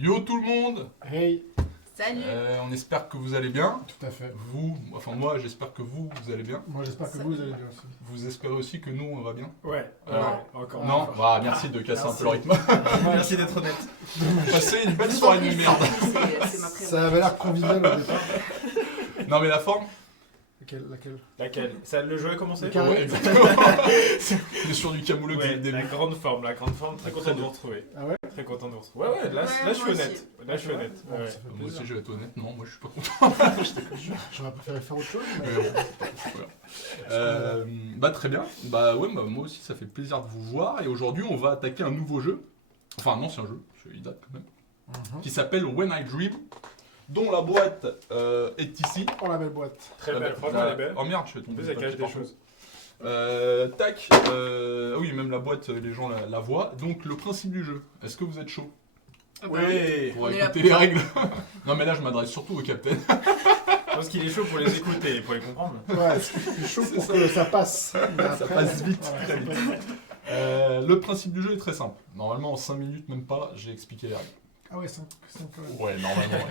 Yo tout le monde. Hey. Salut. On espère que vous allez bien. Tout à fait. Moi j'espère que vous allez bien. Moi j'espère que vous allez bien aussi. Vous espérez aussi que nous on va bien. Ouais, encore. Non, bah, merci de casser un peu le rythme. Merci d'être honnête. Passez une belle soirée de merde. C'est ma Ça avait l'air convivial au départ. Non mais la forme. Laquelle Ça, le jeu a commencé Le carré. Ouais, exactement. On est sur du camouleux Ouais, dès le la début. grande forme, très content de vous retrouver. Ah ouais. Très content de vous retrouver. Ouais, là je suis moi honnête. Là je suis honnête. Bon, Ouais. ça fait Moi plaisir. aussi je vais être honnête, non, moi je suis pas content. J'aurais préféré faire autre chose. Mais Mais... bon, voilà. Bah très bien. Bah ouais, bah, moi aussi ça fait plaisir de vous voir. Et aujourd'hui on va attaquer un nouveau jeu. Enfin un ancien jeu, il date quand même. Qui s'appelle When I Dream. Dont la boîte est ici. Oh la belle boîte. Très belle, franchement elle est belle. Oh merde, je fais tomber. En plus elle cache des choses. Tac. Oui, même la boîte, les gens la voient. Donc le principe du jeu. Est-ce que vous êtes chaud Oui. pour On est là écouter pour les ça. règles? Non mais là je m'adresse surtout au capitaine. Je pense qu'il est chaud pour les écouter et pour les comprendre. Ouais, c'est chaud C'est pour ça. que ça passe. Mais Ça après, passe vite, voilà, très ça vite. passe vite. Le principe du jeu est très simple. Normalement en 5 minutes, même pas, j'ai expliqué les règles. Ah ouais, c'est quand même. Ouais, normalement.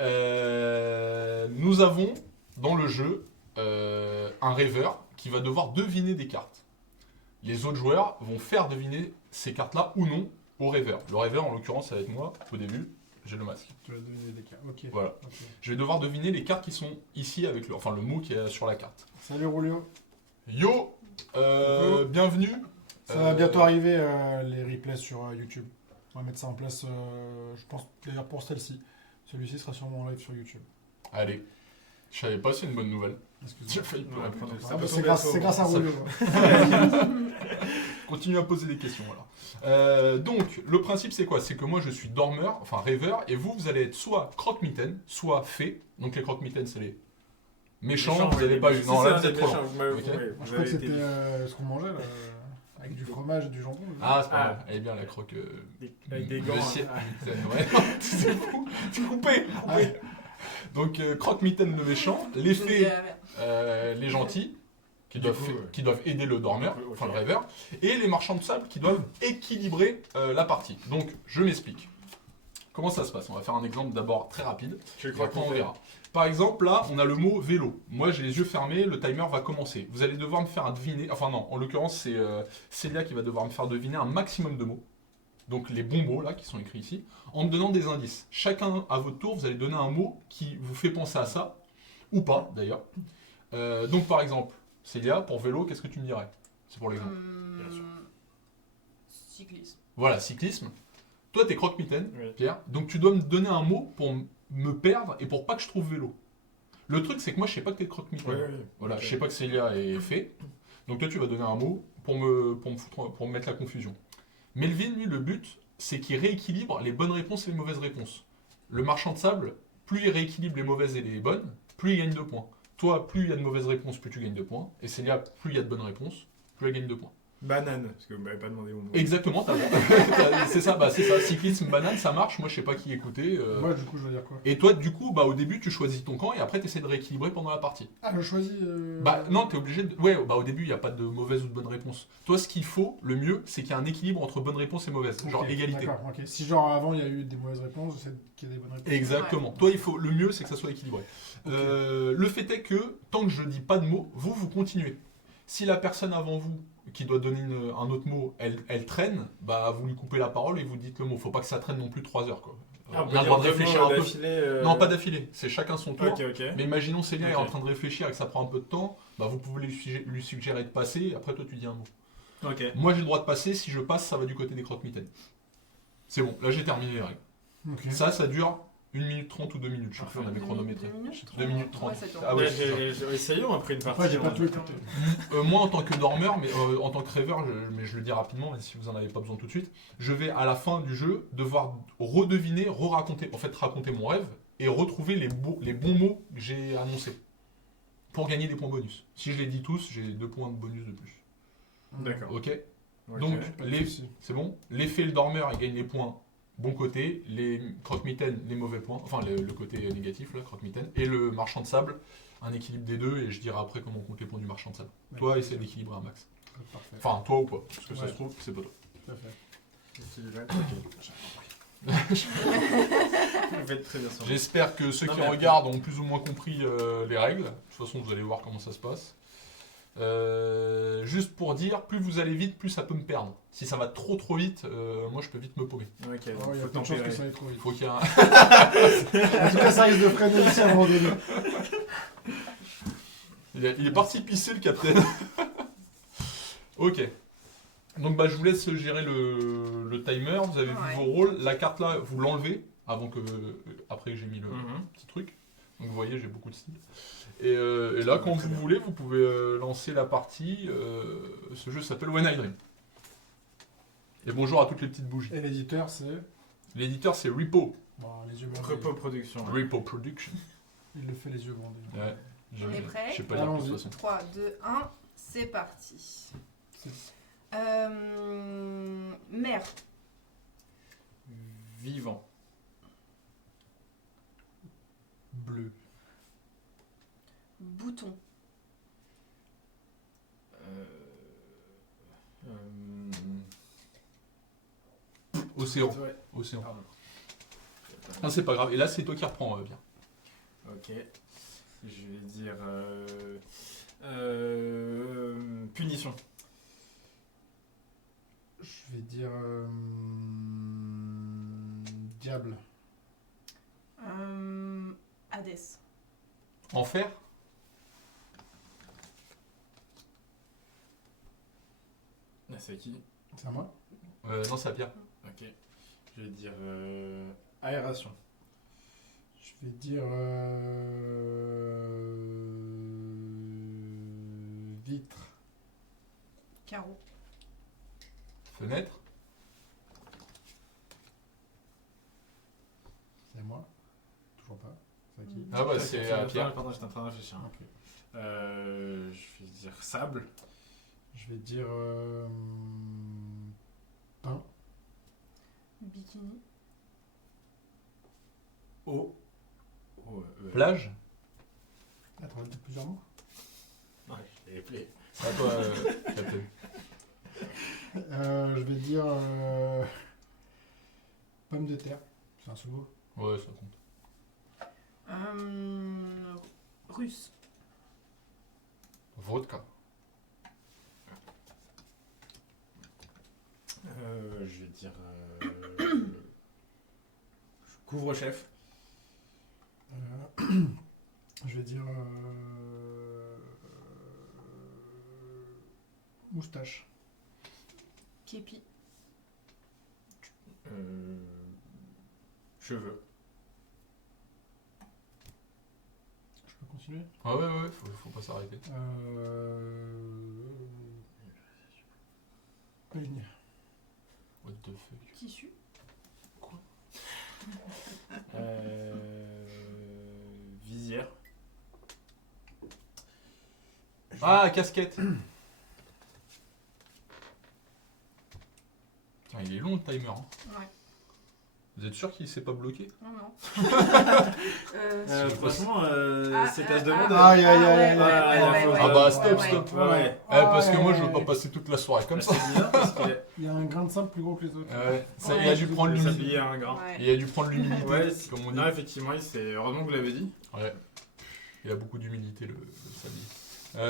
Ouais. Nous avons dans le jeu un rêveur qui va devoir deviner des cartes. Les autres joueurs vont faire deviner ces cartes-là ou non au rêveur. Le rêveur, en l'occurrence, ça va être moi au début. J'ai le masque. Tu vas deviner des cas. Ok. Voilà. Ok. Je vais devoir deviner les cartes qui sont ici avec le mot qui est sur la carte. Salut Roulio. Yo, bienvenue. Ça va bientôt arriver les replays sur YouTube. On va mettre ça en place, je pense d'ailleurs pour celle-ci. Celui-ci sera sûrement en live sur YouTube. Allez, je savais pas, c'est une bonne nouvelle. Excusez-moi. J'ai failli pleurer. Ouais, Ah, bah, Ça c'est grâce à ça- Roulio. Continue à poser des questions alors. Donc le principe c'est quoi? C'est que moi je suis dormeur, enfin rêveur, et vous allez être soit croque-mitaine, soit fée. Donc les croque-mitaines c'est les méchants, vous n'avez pas eu. Non là vous êtes trop lent. Ok. Moi, je crois que c'était ce qu'on mangeait là, avec du fromage et du jambon. Ah c'est pas Ah. mal. Elle est bien la croque. Avec des gants. le mitaine, ouais. C'est fou. Tu coupé. Ouais. Donc croque-mitaine le méchant, les fées les gentils. Qui Du doivent, coup, qui doivent aider le dormeur, Ok. enfin le rêveur, et les marchands de sable qui doivent équilibrer la partie. Donc, je m'explique. Comment ça se passe? On va faire un exemple d'abord très rapide, Je et crois après on qu'on verra. Par exemple, là, on a le mot vélo. Moi, j'ai les yeux fermés, le timer va commencer. Vous allez devoir me faire deviner, enfin non, en l'occurrence, c'est Célia qui va devoir me faire deviner un maximum de mots. Donc les bons mots là qui sont écrits ici, en me donnant des indices. Chacun à votre tour, vous allez donner un mot qui vous fait penser à ça, ou pas d'ailleurs. Donc par exemple, Célia, pour vélo, qu'est-ce que tu me dirais? C'est pour l'exemple. Bien sûr. Cyclisme. Voilà, cyclisme. Toi, t'es croque-mitaine, Oui. Pierre. Donc tu dois me donner un mot pour me perdre et pour pas que je trouve vélo. Le truc, c'est que moi, je sais pas que t'es croque-mitaine. Voilà, Ok. je sais pas que Célia est fait. Donc toi, tu vas donner un mot pour me mettre la confusion. Melvin, lui, le but, c'est qu'il rééquilibre les bonnes réponses et les mauvaises réponses. Le marchand de sable, plus il rééquilibre les mauvaises et les bonnes, plus il gagne 2 points. Toi, plus il y a de mauvaises réponses, plus tu gagnes 2 points. Et Célia, plus il y a de bonnes réponses, plus elle gagne 2 points. Banane, parce que vous m'avez pas demandé mon mot. Exactement, c'est ça, c'est ça. Cyclisme, banane, ça marche. Moi, je sais pas qui écouter. Moi, du coup, je vais dire quoi? Et toi, du coup, au début, tu choisis ton camp et après, tu essaies de rééquilibrer pendant la partie. Ah, je choisis. Non, t'es obligé de. Ouais, au début, il n'y a pas de mauvaise ou de bonne réponse. Toi, ce qu'il faut, le mieux, c'est qu'il y ait un équilibre entre bonnes réponses et mauvaises. Genre Ok, égalité. D'accord, ok. Si genre avant il y a eu des mauvaises réponses, j'essaie qu'il y ait des bonnes réponses. Exactement. Toi, le mieux, c'est que ça soit équilibré. Ok. Le fait est que, tant que je dis pas de mots, vous continuez. Si la personne avant vous, qui doit donner un autre mot, elle traîne, vous lui coupez la parole et vous dites le mot. Faut pas que ça traîne non plus 3 heures, quoi. Ah, On a le droit de réfléchir un peu. peu. Non, pas d'affilée, c'est chacun son tour. Ok. Mais imaginons Célia est Ok. en train de réfléchir et que ça prend un peu de temps, vous pouvez lui suggérer de passer, et après toi tu dis un mot. Ok. Moi j'ai le droit de passer, si je passe, ça va du côté des croque-mitaines. C'est bon, là j'ai terminé les règles. Ok. Ça dure 1 minute 30 ou 2 minutes, je sais plus, on avait chronométré. 2 minutes 2 minutes 30. Ouais, ça tourne. Ah ouais, c'est ça. Essayons après une partie. Après, j'ai pas hein. tout écouté. Moi en tant que dormeur, mais en tant que rêveur, mais je le dis rapidement, et si vous en avez pas besoin tout de suite, je vais à la fin du jeu devoir redeviner, raconter, en fait raconter mon rêve et retrouver les bons mots que j'ai annoncés pour gagner des points bonus. Si je les dis tous, j'ai 2 points de bonus de plus. D'accord. Ok? Ok. Donc, Pas de soucis. c'est bon. L'effet le dormeur, il gagne les points bon côté, les croque-mitaines, les mauvais points, enfin le côté négatif, là, croque-mitaine, et le marchand de sable, un équilibre des deux, et je dirai après comment on compte les points du marchand de sable. Toi, essaie d'équilibrer un max. Parfait. Enfin, toi ou pas, parce que ça Ouais. se trouve, c'est pas toi. Tout à fait. Ok. Vous faites très bien ça. J'espère que ceux Non, qui mais après- regardent ont plus ou moins compris les règles. De toute façon, vous allez voir comment ça se passe. Juste pour dire, plus vous allez vite, plus ça peut me perdre. Si ça va trop vite, moi je peux vite me paumer. Ok, Oh, donc il y a faut peu de chances que tempérer. ça aille trop Il vite. faut qu'il y ait un... En tout cas, ça risque de freiner aussi à un moment donné. Il est parti pisser le capitaine. Ok. Donc bah, je vous laisse gérer le timer. Vous avez vu Ouais. vos rôles. La carte là, vous l'enlevez après que j'ai mis le Mhm. petit truc. Donc vous voyez, j'ai beaucoup de styles. Et là, quand Très vous bien. voulez, vous pouvez lancer la partie. Ce jeu s'appelle When I Dream. Et bonjour à toutes les petites bougies. Et l'éditeur, c'est. L'éditeur, c'est Repo. Bon, les yeux bandés. Repo production. Repo Production. Il le fait les yeux bandés. Ouais. On est prêt? Je sais pas lire de toute Allons-y. façon. 3, 2, 1, c'est parti. C'est- Mer, Vivant. Bleu. bouton, Océan. Ouais. Océan. Pardon. Ah, c'est pas grave. Et là, c'est toi qui reprends, bien. Ok. Je vais dire. Punition. Je vais dire. Diable. Hadès, Enfer. Ah, c'est qui? C'est à moi. Non, c'est à Pierre. Ok. Je vais dire. Aération. Je vais dire. Vitre. carreau, Fenêtre. C'est à moi. Toujours pas. C'est à qui? Ah bah, c'est à Pierre. Pardon, j'étais en train de réfléchir. Ok. Je vais dire sable. Je vais dire. Pain. bikini, Eau. Oh, Plage. Attends, on va dire plusieurs mots. Ouais, je l'ai appelé. C'est à toi, Captain. Je vais dire. Pomme de terre. C'est un sous-mot. Ouais, ça compte. russe, Vodka. Je vais dire. Couvre-chef. Je vais dire. Moustache. képi, Cheveux. Je peux continuer. Ah ouais, faut pas s'arrêter. Peigne. What the fuck. tissu, Visière. Ah, casquette. Putain, il est long le timer. Hein. ouais, Vous êtes sûr qu'il s'est pas bloqué? non, non. Franchement, c'est ta ah, demande. Aïe, aïe, aïe, ouais, aïe, ouais, aïe, ouais, aïe, ouais, aïe, ouais, Ah bah, ouais, stop, ouais. stop. Ouais. Parce que moi, je veux Ouais. pas passer toute la soirée comme ça. C'est bizarre parce qu'il Il y a un grain de sable plus gros que les autres. Ouais, ça, Ouais. il a dû prendre le l'humidité. sablier à un grain. Ouais. Il a dû prendre l'humidité, Ouais, comme on dit. non, effectivement, heureusement que vous l'avez dit. Ouais. Il a beaucoup d'humidité, le sablier. Donc,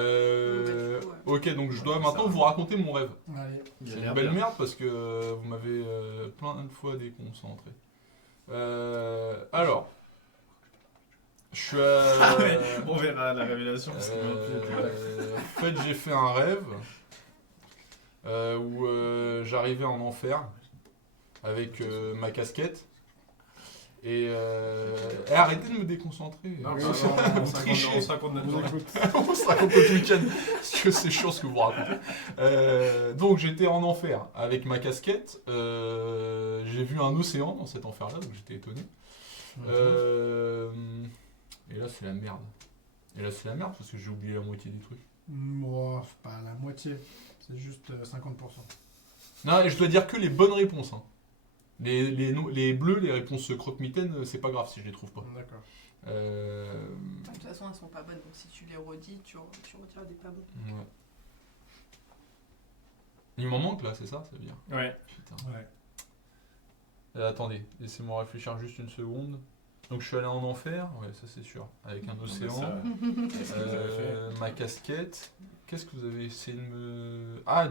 du coup, Ok, donc je dois Ouais, maintenant ça- vous raconter mon rêve. Allez. Il a C'est l'air une belle bien. merde parce que vous m'avez plein de fois déconcentré. Alors, je suis à... Ah ouais, on verra la révélation. Parce que En fait, j'ai fait un rêve où j'arrivais en enfer avec ma casquette. Et arrêtez de me déconcentrer. Non, Oui, bah, c'est- non, vous on se trichez. raconte- on se raconte notre On journée. écoute. On se raconte tout le week-end parce que c'est chiant ce que vous racontez. Donc j'étais en enfer avec ma casquette. J'ai vu un océan dans cet enfer-là, donc j'étais étonné. Et là c'est la merde. Et là c'est la merde parce que j'ai oublié la moitié des trucs. Moi, pas la moitié. C'est juste 50%. Non, et je dois dire que les bonnes réponses. Hein. Les bleus, les réponses croque-mitaine, c'est pas grave si je les trouve pas. D'accord. Euh, De toute façon, elles sont pas bonnes, donc si tu les redis, tu retires des pas bons. ouais. Il m'en manque là, c'est ça, ça veut dire. Ouais. Putain. Ouais. Attendez, laissez-moi réfléchir juste une seconde. Donc je suis allé en enfer, ouais ça c'est sûr, avec un océan. Est-ce que vous avez fait Ma casquette. Qu'est-ce que vous avez essayé de me... Ah,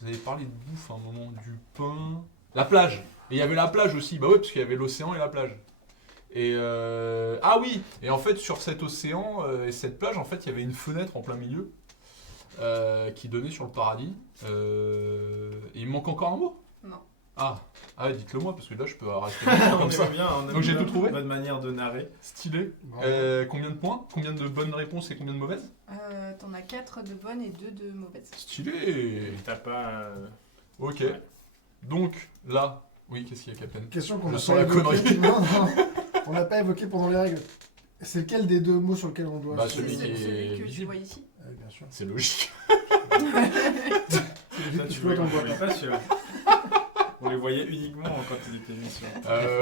Vous avez parlé de bouffe à un moment, du pain... La plage. Et il y avait la plage aussi, bah ouais, parce qu'il y avait l'océan et la plage. Et Ah oui. Et en fait, sur cet océan et cette plage, en fait, il y avait une fenêtre en plein milieu qui donnait sur le paradis. Et il me manque encore un mot. Non. Ah ouais, dites-le moi, parce que là, je peux rester On comme ça. aime bien, on aime Donc j'ai bien tout trouvé. votre manière de narrer. Stylé. Bravo. Combien de points? Combien de bonnes réponses et combien de mauvaises? T'en as 4 de bonnes et 2 de mauvaises. Stylé. T'as pas. Ok. Ouais. Donc, là... Oui, qu'est-ce qu'il y a, Captain? Question qu'on Je n'a sens pas la évoquée. connerie. Non, non, on n'a pas évoqué pendant les règles. C'est lequel des deux mots sur lequel on doit Bah, se- celui C'est qui est celui que tu visible. vois ici. Bien sûr. C'est logique. C'est Ça, que tu tu vois ton on voit voyait pas. pas celui-là. On les voyait uniquement quand ils étaient mis sur.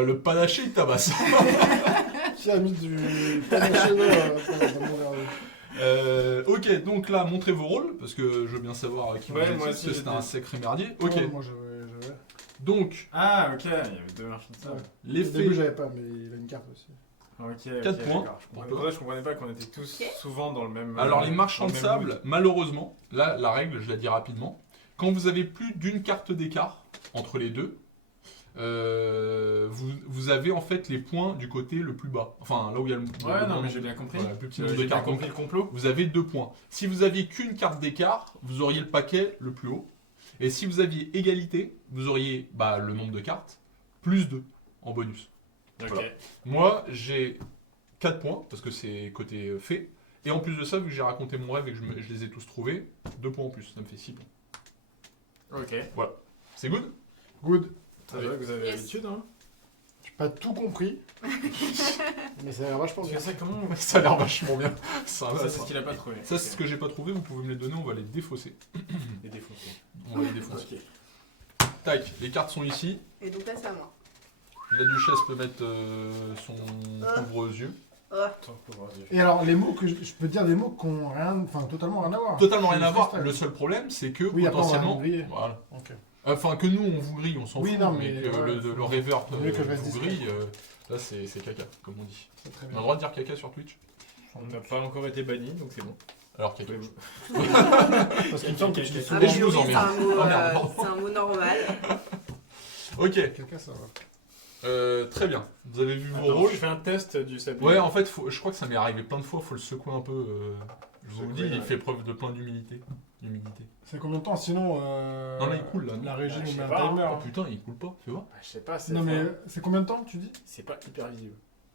Le panaché, il tabasse. Qui a mis du panaché dans mon verre d'eau. Ok, donc là, montrez vos rôles, parce que je veux bien savoir qui vous Ouais, êtes, moi parce aussi, que c'était j'étais- un sacré merdier. Ok, Ouais, moi j'avais. donc, Ah, ok, il y avait deux marchands de sable. Au début l'effet... j'avais pas, mais il a une carte aussi. Ok, 4 points. d'accord. Pour C'est toi. pour ça que je comprenais pas qu'on était tous Ok. souvent dans le même. Alors, les marchands dans de le même mood. sable, malheureusement, là, la règle, je la dis rapidement, quand vous avez plus d'une carte d'écart entre les deux, vous avez en fait les points du côté le plus bas. Enfin, là où il y a le... Ouais, non, mais j'ai bien compris. Voilà, le plus petit nombre J'ai de bien cartes. compris le complot. Vous avez 2 points. Si vous aviez qu'une carte d'écart, vous auriez le paquet le plus haut. Et si vous aviez égalité, vous auriez le nombre de cartes, plus 2 en bonus. Ok. Voilà. Moi, j'ai 4 points, parce que c'est côté fait. Et en plus de ça, vu que j'ai raconté mon rêve et que je les ai tous trouvés, 2 points en plus. Ça me fait 6 points. Ok. C'est good? Good. C'est vrai que vous avez Yes. l'habitude, hein. J'ai pas tout compris. Mais ça a l'air vachement Tu bien. fais ça comment Ça a l'air vachement bien. Ça, Ça, c'est ce qu'il a pas trouvé. ça, c'est ce que j'ai pas trouvé. Vous pouvez me les donner, on va les défausser. Les défoncer. On va les défoncer. Ok. Tac, les cartes sont ici. Et donc là, c'est à moi. La duchesse peut mettre son couvre-yeux. Tant pour Dieu. Et alors, les mots que je peux dire des mots qui ont rien. Enfin, totalement rien à voir. Totalement rien à C'est voir. freestyle. Le seul problème, c'est que Oui, après, on va potentiellement. nous griller. Voilà. Ok. Enfin, que nous on vous grille, on s'en Oui, fout, non, mais mais que ouais, le rêveur vaut mieux que je reste vous discret. grille, là c'est caca, comme on dit. C'est très On a bien. le droit de dire caca sur Twitch? On n'a pas encore été banni, donc c'est bon. Alors caca. Parce qu'il me semble que tu dis Ah, souvent. Et mais je vous oui, c'est emmerde. un mot, Oh, merde, pardon. c'est un mot normal. Ok, Caca, ça va. très bien. Vous avez vu vos Attends, rôles? je fais un test du sablier. Ouais, en fait, je crois que ça m'est arrivé plein de fois, faut le secouer un peu. Je vous Secouer, dis, il ouais. fait preuve de plein d'humilité. C'est combien de temps sinon Non, là il coule là. non La régie Bah, je nous sais met un pas, timer. Oh hein. putain, il coule pas, fais voir. Bah, je sais pas, c'est Non, mais c'est combien de temps tu dis c'est pas hyper visible.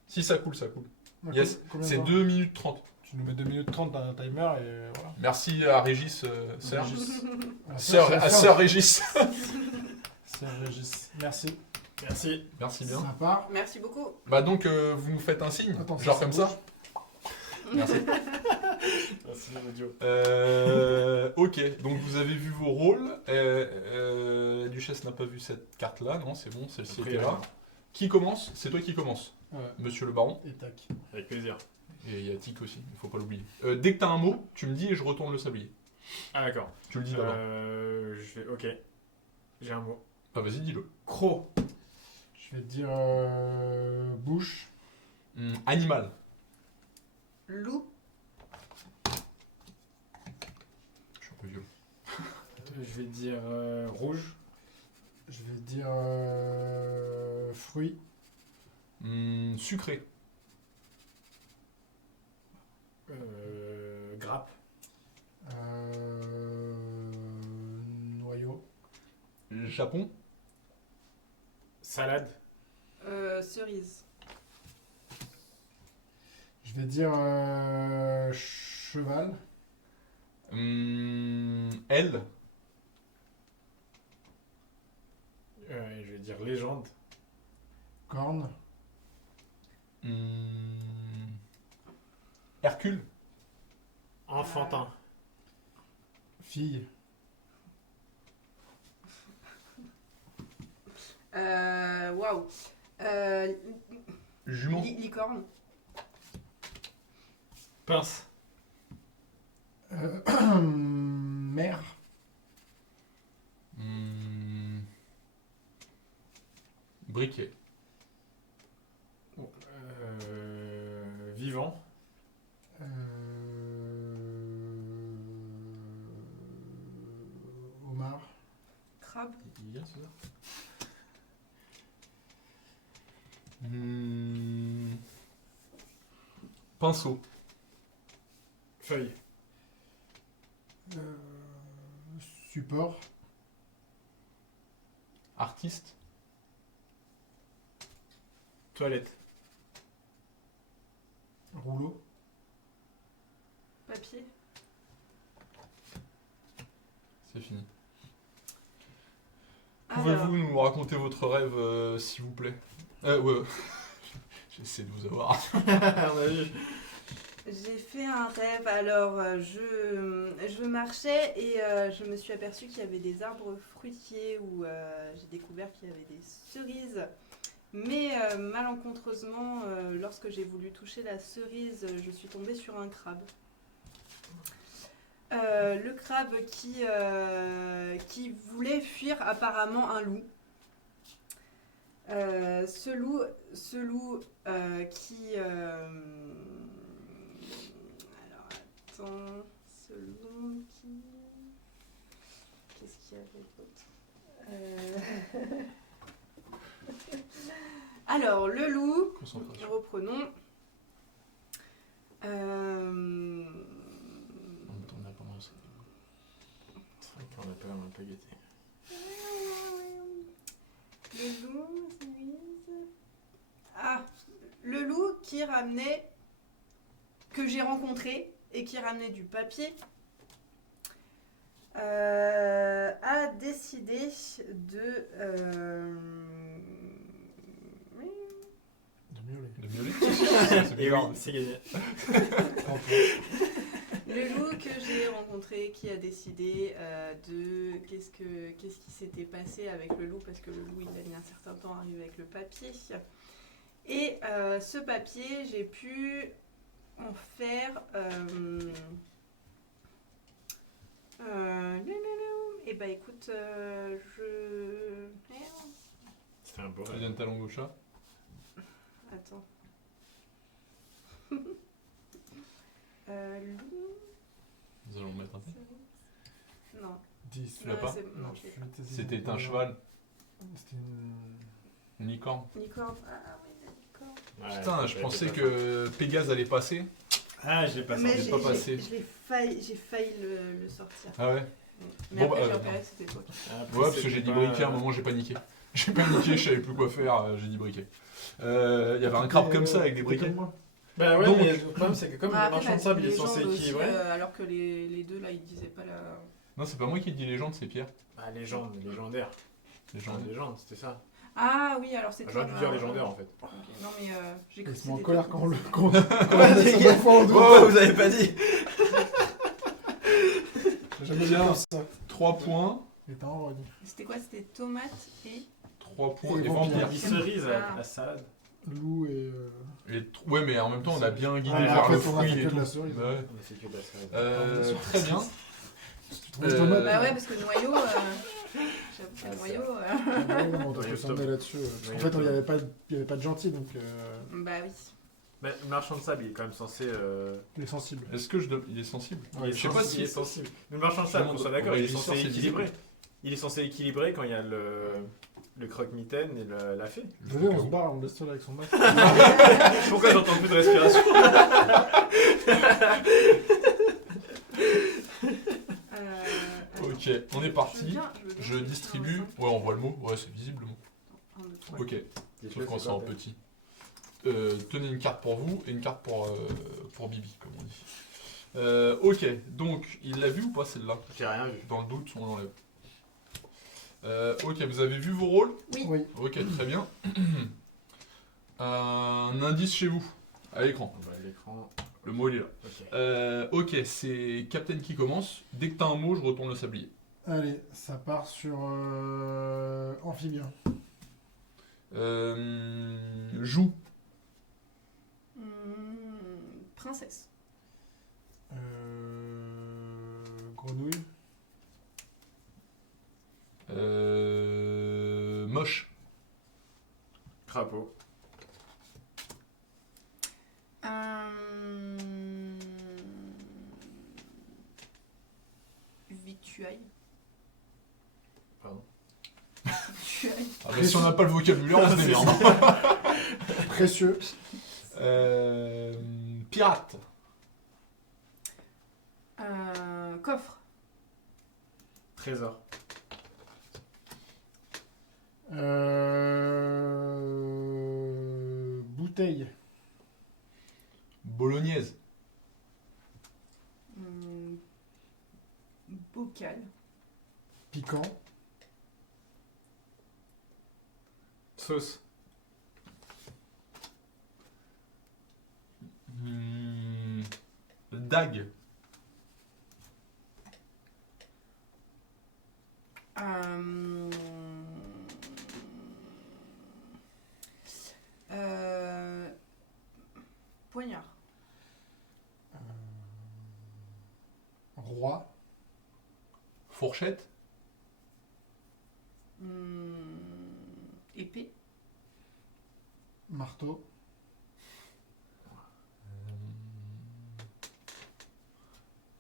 Si ça coule, ça coule. Non, Yes, combien de c'est temps 2 minutes 30. Tu nous mets 2 minutes 30 dans un timer et voilà. Merci à Régis, sœur. Ah, Sœur Régis. Sœur Régis. Merci. Merci. Merci bien. Ça part. Merci beaucoup. Bah donc vous nous faites un signe, Attends, genre ça comme bouge. ça. Merci. Merci, l'audio. Ok, donc vous avez vu vos rôles. La duchesse n'a pas vu cette carte-là, non, c'est bon, celle-ci Après, était là. Qui commence? C'est toi qui commence, Ouais. monsieur le baron. Et tac. Avec plaisir. Et il y a Tic aussi, il faut pas l'oublier. Dès que t'as un mot, tu me dis et je retourne le sablier. Ah, d'accord. Tu le dis d'abord. Je vais. Ok. J'ai un mot. Ah vas-y, dis-le. Croc. Je vais te dire bouche. Animal. Loup. Je suis un peu vieux. Je vais dire rouge. Je vais te dire fruit. Sucré. Grappe. Noyau. Japon. Salade. Cerise. Je vais dire cheval. L. Je vais dire légende. Corne. Hercule. Enfantin. Fille. Waouh. Jument. Licorne. Pince. Mère. Briquet. Vivant. Omar. Crabe. Il vient, c'est ça Pinceau. Feuille. Support. Artiste. Toilette. Rouleau. Papier. C'est fini. Alors, Pouvez-vous nous raconter votre rêve, s'il vous plaît ouais. J'essaie de vous avoir. j'ai fait un rêve. Alors, je marchais et je me suis aperçue qu'il y avait des arbres fruitiers où j'ai découvert qu'il y avait des cerises. Mais malencontreusement, lorsque j'ai voulu toucher la cerise, je suis tombée sur un crabe. Le crabe qui voulait fuir apparemment un loup. Ce loup qui... alors attends, ce loup qui... Qu'est-ce qu'il y avait d'autre Alors, le loup, Concentration. reprenons. En même temps, on a pas mal ça. C'est vrai qu'on a pas mal pagaté. Le loup, ah, le loup qui ramenait, que j'ai rencontré et qui ramenait du papier, a décidé de... De miauler. De violet. C'est Et bizarre. oui, c'est gagné. Le loup que j'ai rencontré qui a décidé de qu'est-ce qui s'était passé avec le loup, parce que le loup il a mis un certain temps à arriver avec le papier. Et ce papier, j'ai pu en faire et bah écoute, C'était un beau Tu rêve. donnes ta langue au chat. attends. Loup, Nous allons mettre un peu. non. 10. Tu l'as pas Non, je l'ai pas. C'était un cheval. C'était une... Une licorne. Licorne, ah oui, la licorne. Ouais, Putain, je j'avais pensais pas que Pégase allait passer. Ah, je l'ai pas Mais sorti. j'ai pas passé. j'ai failli le sortir. Ah ouais. Mais Bon, après, bah, j'ai non. repéré que c'était toi. Après, Ouais, parce que c'était j'ai dit pas- briquet à un moment, j'ai paniqué. J'ai paniqué, je savais plus quoi faire, j'ai dit briquet. Il y avait un crabe comme ça avec des briquets. Comme moi. Bah ouais, Donc- mais le problème c'est que comme Ah, le après, marchand de t'as sable dit il est censé légende aussi, équilibrer. alors que les deux là, ils disaient pas la. Non, c'est pas moi qui dis légende, c'est Pierre. Ah, légende, légendaire. Légende. Ah, légende, c'était ça. Ah oui, alors c'est Ah, toi. J'aurais dû dire légendaire en fait. Ok. Non mais j'ai cru Il que se met en c'était colère toi quand qui on disais. met sa bonne foi en deux. Oh, vous avez pas dit. J'ai jamais dit comme ça. 3 points, Et t'as envie. C'était quoi? C'était tomate et. 3 points Et et vampire. vampire. Des cerises à la salade. Loup et... Ouais, mais en même temps, on a bien guidé Ouais, vers en le fait, on a fruit fait et que de tout. la cerise. Bah ouais. On a fait que de la salade. Très bien. trouves le tomate Bah ouais, parce que le noyau. J'avoue que Ah, le c'est noyau. Ouais, non, on doit Ouais, se s'emmener là-dessus. Parce qu'en fait, il n'y avait pas de gentil, donc Bah oui. Mais le marchand de sable il est quand même censé. il est sensible. Est-ce que il est sensible Ouais, Je sais pas si il est sensible. Mais le marchand de sable, qu'on soit On d'accord, va il est dire censé ça, c'est équilibrer. Il est censé équilibrer quand il y a le croque-mitaine et la fée. Désolé, on se barre, on laisse seul avec son masque. Pourquoi j'entends plus de respiration? Ok, on est parti. Je distribue. Ouais, on voit le mot. Ouais, c'est visible le mot. Ok, sauf quand c'est en petit. Tenez une carte pour vous et une carte pour Bibi, comme on dit. Ok, donc il l'a vu ou pas celle-là? J'ai rien vu. Dans le doute, on l'enlève. Ok, vous avez vu vos rôles? Oui. Oui. Ok, très bien. Un indice chez vous, à l'écran. On va à l'écran. Le mot il est là. Ok. Ok, c'est Captain qui commence. Dès que t'as un mot, je retourne le sablier. Allez, ça part sur amphibien. Joue. Princesse. Grenouille. Moche. Crapaud. Victuaille. Pardon. Victuaille. Ah bah, si on n'a pas le vocabulaire, on se démerde. Précieux. Pirate. Coffre. Trésor. Bouteille. Bolognaise. Bocal. Piquant. Sauce. Dague. Poignard. Roi. Fourchette. Épée. Marteau.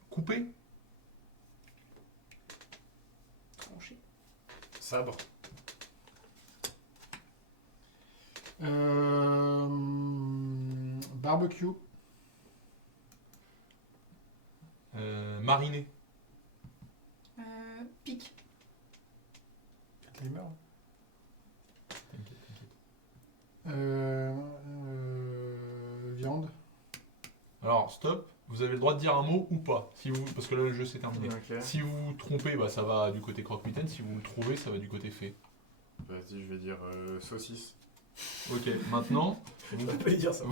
Coupé. Tranché. Sabre. Barbecue. Mariné. Pique. Timer. T'inquiète, t'inquiète. Viande. Alors, stop. Vous avez le droit de dire un mot ou pas. Si vous... Parce que là, le jeu s'est terminé. Ok. Si vous vous trompez, bah, ça va du côté croque-mitaine. Si vous le trouvez, ça va du côté fée. Vas-y, je vais dire saucisse. Ok, maintenant, On peut pas lui dire ça.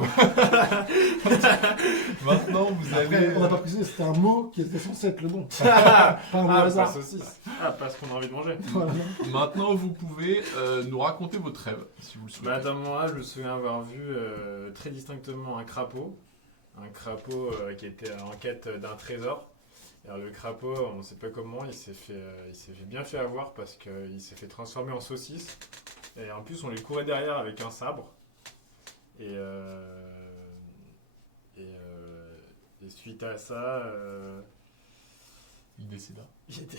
maintenant vous Après, avez. on n'a pas précisé, c'était un mot qui était censé être le bon. Pas un mot Ah, hasard. pas saucisse. Ah, parce qu'on a envie de manger. Voilà. Maintenant, vous pouvez nous raconter votre rêve, si vous le souhaitez. Bah, dans moi, je me souviens avoir vu très distinctement un crapaud. Un crapaud qui était en quête d'un trésor. Alors, le crapaud, on ne sait pas comment, il s'est fait bien fait avoir parce qu'il s'est fait transformer en saucisse. Et en plus, on lui courait derrière avec un sabre. Et suite à ça, Il décida. il était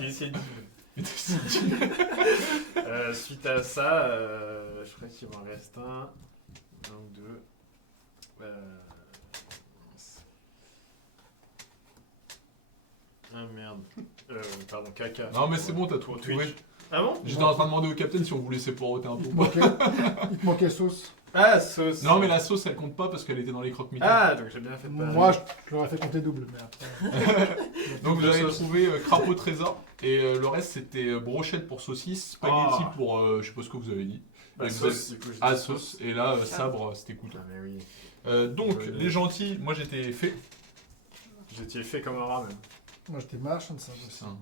il essayait de... Il décida. Suite à ça, je crois qu'il m'en reste un ou deux. Ah merde. Pardon, caca. Non, mais c'est bon, t'as tout Pour trouvé. Twitch. Ah bon? J'étais en train de demander au capitaine si on vous laissait poireauter un peu. Il te manquait sauce. Ah, sauce. Non, mais la sauce elle compte pas parce qu'elle était dans les croque-mitaines. Ah, donc j'ai bien fait de pas... Moi, je l'aurais fait compter double, mais après. Donc vous avez sauce. trouvé crapaud trésor et le reste c'était brochette pour saucisse, spaghetti Ah. pour je sais pas ce que vous avez dit. Bah, Et vous sauce, avez- du coup, j'ai Ah dit sauce et là sabre c'était couteau. Ah, mais oui. Donc Ouais. les gentils, moi j'étais fait. J'étais fait comme un rat, même. Moi, j'étais marchand de sable aussi. C'est un-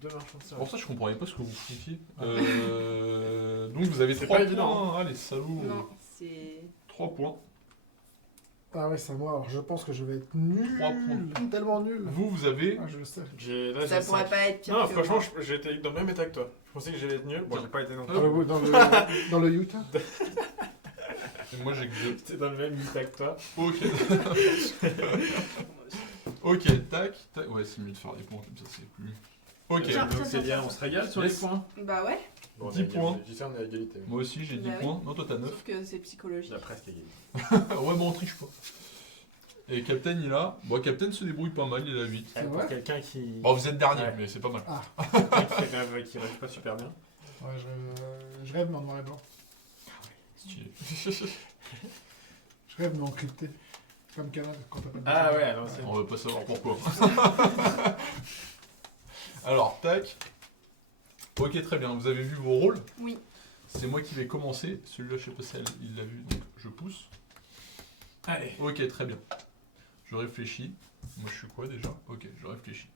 Deux marchands de sable. Pour ça je comprenais pas ce que vous foutiez. Donc vous avez C'est 3 pas points. évident, Ah les salauds. Non, c'est. 3 points. Ah ouais, c'est à moi. Alors, je pense que je vais être nul. 3 points. Tellement nul. Vous avez. Ah, je le sais. Là, Ça j'ai pourrait cinq. pas être pire. Non, que franchement, moi. j'étais dans le même état que toi. Je pensais que j'allais être nul. Bon, j'ai pas été non plus. Dans le Utah. Et moi j'ai que 2. J'étais dans le même état que toi. Ok. Ok, tac, tac. Ouais, c'est mieux de faire des points comme ça, c'est plus. Ok. Tiens. Donc, c'est bien, on se régale sur Yes. les points. Bah ouais, Bon, on 10 est points. J'ai dit ça, on est à égalité. Moi aussi j'ai 10 Bah oui. points. Non, toi t'as 9. sauf que c'est psychologique. J'ai presque égalité. Ouais, bon, on triche pas. Et Captain il a. Bon, Captain se débrouille pas mal, il a 8. C'est Pour vrai quelqu'un qui... Bon, vous êtes dernier, Ouais. mais c'est pas mal. qui rêve pas super bien. Ouais, je rêve, mais en noir et blanc. Stylé. Je rêve, mais en crypté. Comme Canada, quand t'as pas de Ah ouais, alors c'est... On va pas savoir pourquoi. Alors, tac. Ok, très bien. Vous avez vu vos rôles. Oui. C'est moi qui vais commencer. Celui-là, je sais pas si il l'a vu, donc je pousse. Allez. Ok, très bien. Je réfléchis. Moi, je suis quoi déjà? Ok, je réfléchis.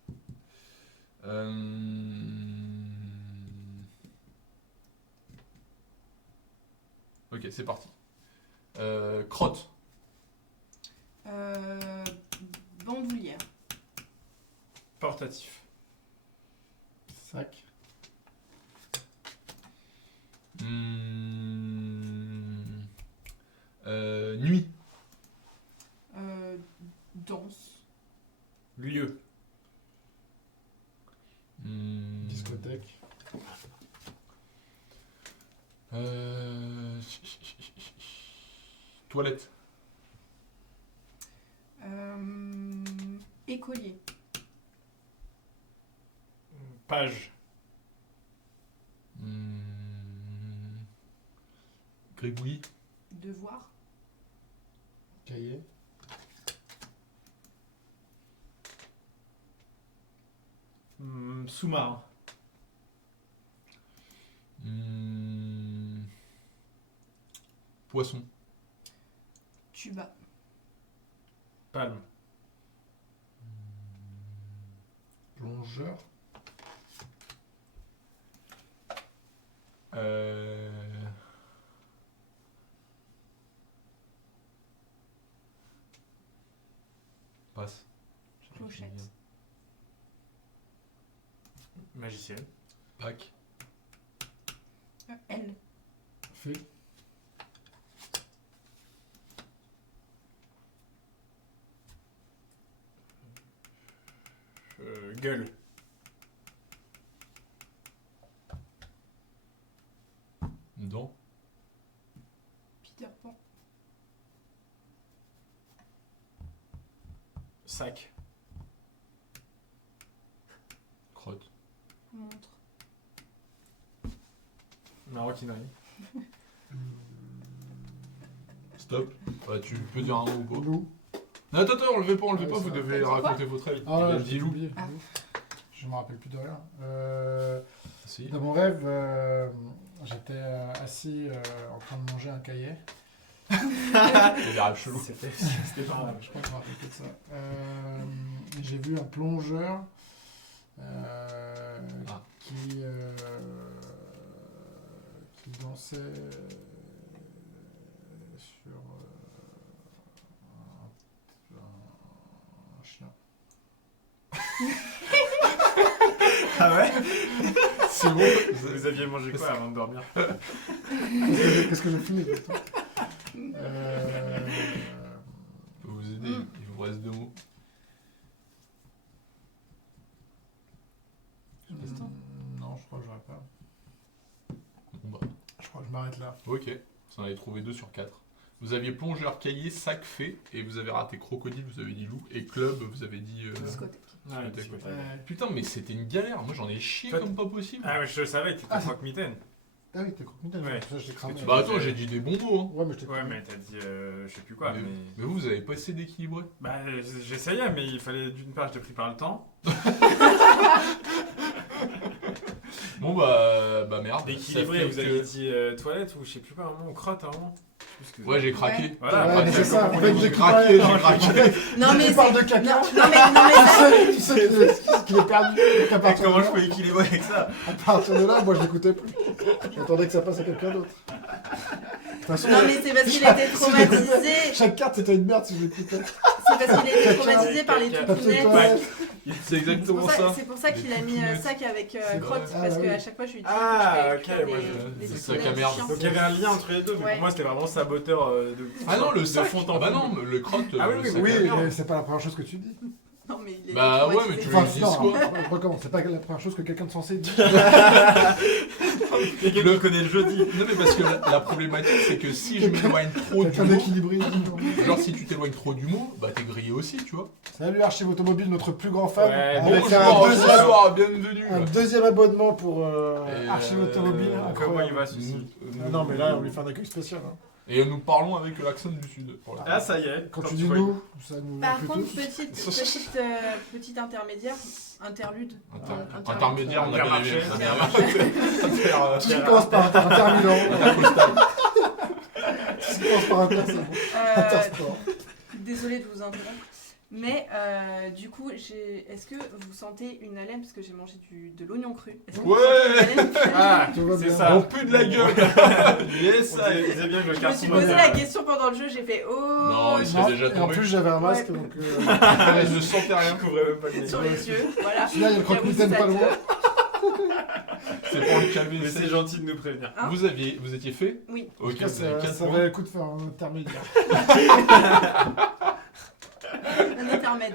Ok, c'est parti. Crotte. Bandoulière. Portatif. Sac. Hmm, Nuit. Danse. Lieu. Discothèque. Toilette. Écolier. Page. Gribouillis. Devoir. Cahier. Sous-marin. Poisson. Tuba. Palme. Plongeur. Passe. Clochette. Magicienne. Pack. L. Fait. Gueule. Dent. Peter Pan. Sac. Crotte. Montre. Maroquinerie. Stop. Tu peux dire un mot ou pas? Loup. Non, attends, enlevez pas, Ouais, vous ça devez va. raconter votre rêve. Ah Il a ouais, dit j'ai loup. oublié. Ah. Je me rappelle plus de rien. Si. Dans mon rêve, j'étais assis en train de manger un cahier. Il a des rêves chelous. C'était pas mal. Je crois que je me rappelle que de ça. J'ai vu un plongeur qui dansait sur un chien. Ah ouais? C'est bon. Vous aviez mangé quoi avant de dormir? Qu'est-ce que j'ai fini exactement Je peux vous aider, il vous reste 2 mots. Non, je crois que j'aurais pas. Bon bah, Je crois que je m'arrête là. ok. Vous en avez trouvé 2 sur 4. Vous aviez plongeur, cahier, sac, fée, et vous avez raté crocodile, vous avez dit loup, et club, vous avez dit... Discothèque. Ouais, discothèque. discothèque. Putain, mais c'était une galère, moi j'en ai chié Toi, comme pas possible. Ah ouais, je le savais, t'étais croque-mitaine. Ah oui, t'es croque-mitaine. Ouais. Ça, je t'ai cramé. Parce que Bah attends, j'ai dit des bons mots, hein. Ouais, mais je t'ai Ouais, cramé. mais t'as dit je sais plus quoi, mais... Mais vous avez pas essayé d'équilibrer. Bah j'essayais, mais il fallait d'une part, je t'ai pris par le temps. Bon bah merde. D'équilibrer, Ça vous fait avez que- dit toilette ou je sais plus pas, un moment, ou crotte, un moment. Je sais plus ce que- Ouais, j'ai craqué. Ouais. Voilà, Ouais, après, mais c'est ça. En comment fait, on j'ai dit- craqué, craqué. j'ai craqué. Non mais Tu parles c'est- de caca. Non mais ça. Tu sais qu'il est perdu. Donc, à partir Comment de je là- peux équilibrer avec ça? À partir de là, moi, je l'écoutais plus. J'attendais que ça passe à quelqu'un d'autre. De toute façon, Non, mais c'est parce qu'il était traumatisé. chaque carte, c'était une merde si je l'écoutais. C'est parce qu'il était traumatisé par les Papier toutounettes. toilette. C'est C'est exactement pour ça. ça, c'est pour ça qu'il a mis sac avec crotte, vrai. parce Ah, qu'à oui. chaque fois je lui dis Ah, que je ok, fais moi, des c'est toutounettes sac à merde. chiants. Donc il y avait un lien entre les deux, mais Ouais. pour moi c'était vraiment saboteur de... Ah non, le de sac. fond en Ah bah comble. non, le crotte. Ah oui, le oui, sac Oui, à merde. mais c'est pas la première chose que tu dis. Non, mais il est Bah ouais, traumatisé. mais tu Enfin, dis non, quoi recommence. C'est pas la première chose que quelqu'un de censé dit. Quelqu'un qui connaît le jeudi. Non mais parce que la problématique c'est que si je m'éloigne trop du Quelqu'un mot, d'équilibré. genre si tu t'éloignes trop du mot, bah t'es grillé aussi, tu vois. Salut Archive Automobile, notre plus grand fan. Ouais, Avec Bonjour, un deuxième, bonsoir, bienvenue. un deuxième abonnement pour Et, Archive Automobile. Comment il Incroyable. va ceci? Ah non, mais là, on lui fait un accueil spécial. hein. Et nous parlons avec l'accent du sud. Voilà. Ah ça y est. Quand Quand tu dis vois- nous, ça nous Par inclut contre, tous. petite intermédiaire, interlude. Intermédiaire, on a bien aimé. Intermarché. Tout ce qui commence par Intermilan. Intercostal. Tout ce qui commence par Inter, c'est bon. Intersport. Désolée de vous interrompre. Mais du coup, est-ce que vous sentez une haleine parce que j'ai mangé de l'oignon cru? Est-ce que vous Ouais. sentez une haleine Ah, Tout va c'est bien. ça. On pue de la gueule. Yes, On ça. disait bien que le Je me carton suis posé moteur- la question pendant le jeu, j'ai fait oh Non, il Non, s'est déjà et en tombé. plus, j'avais un masque, Ouais. donc. Je ne sentais rien. Je couvrais même pas le nez. sur les yeux, voilà. Là, il y a le croque-mitaine pas loin. C'est pour le calmer. Mais c'est gentil de nous prévenir. Hein Vous étiez fait? Oui. Ok, Ça, vous avez 4 ça points. valait le coup de faire un intermédiaire. Un intermède.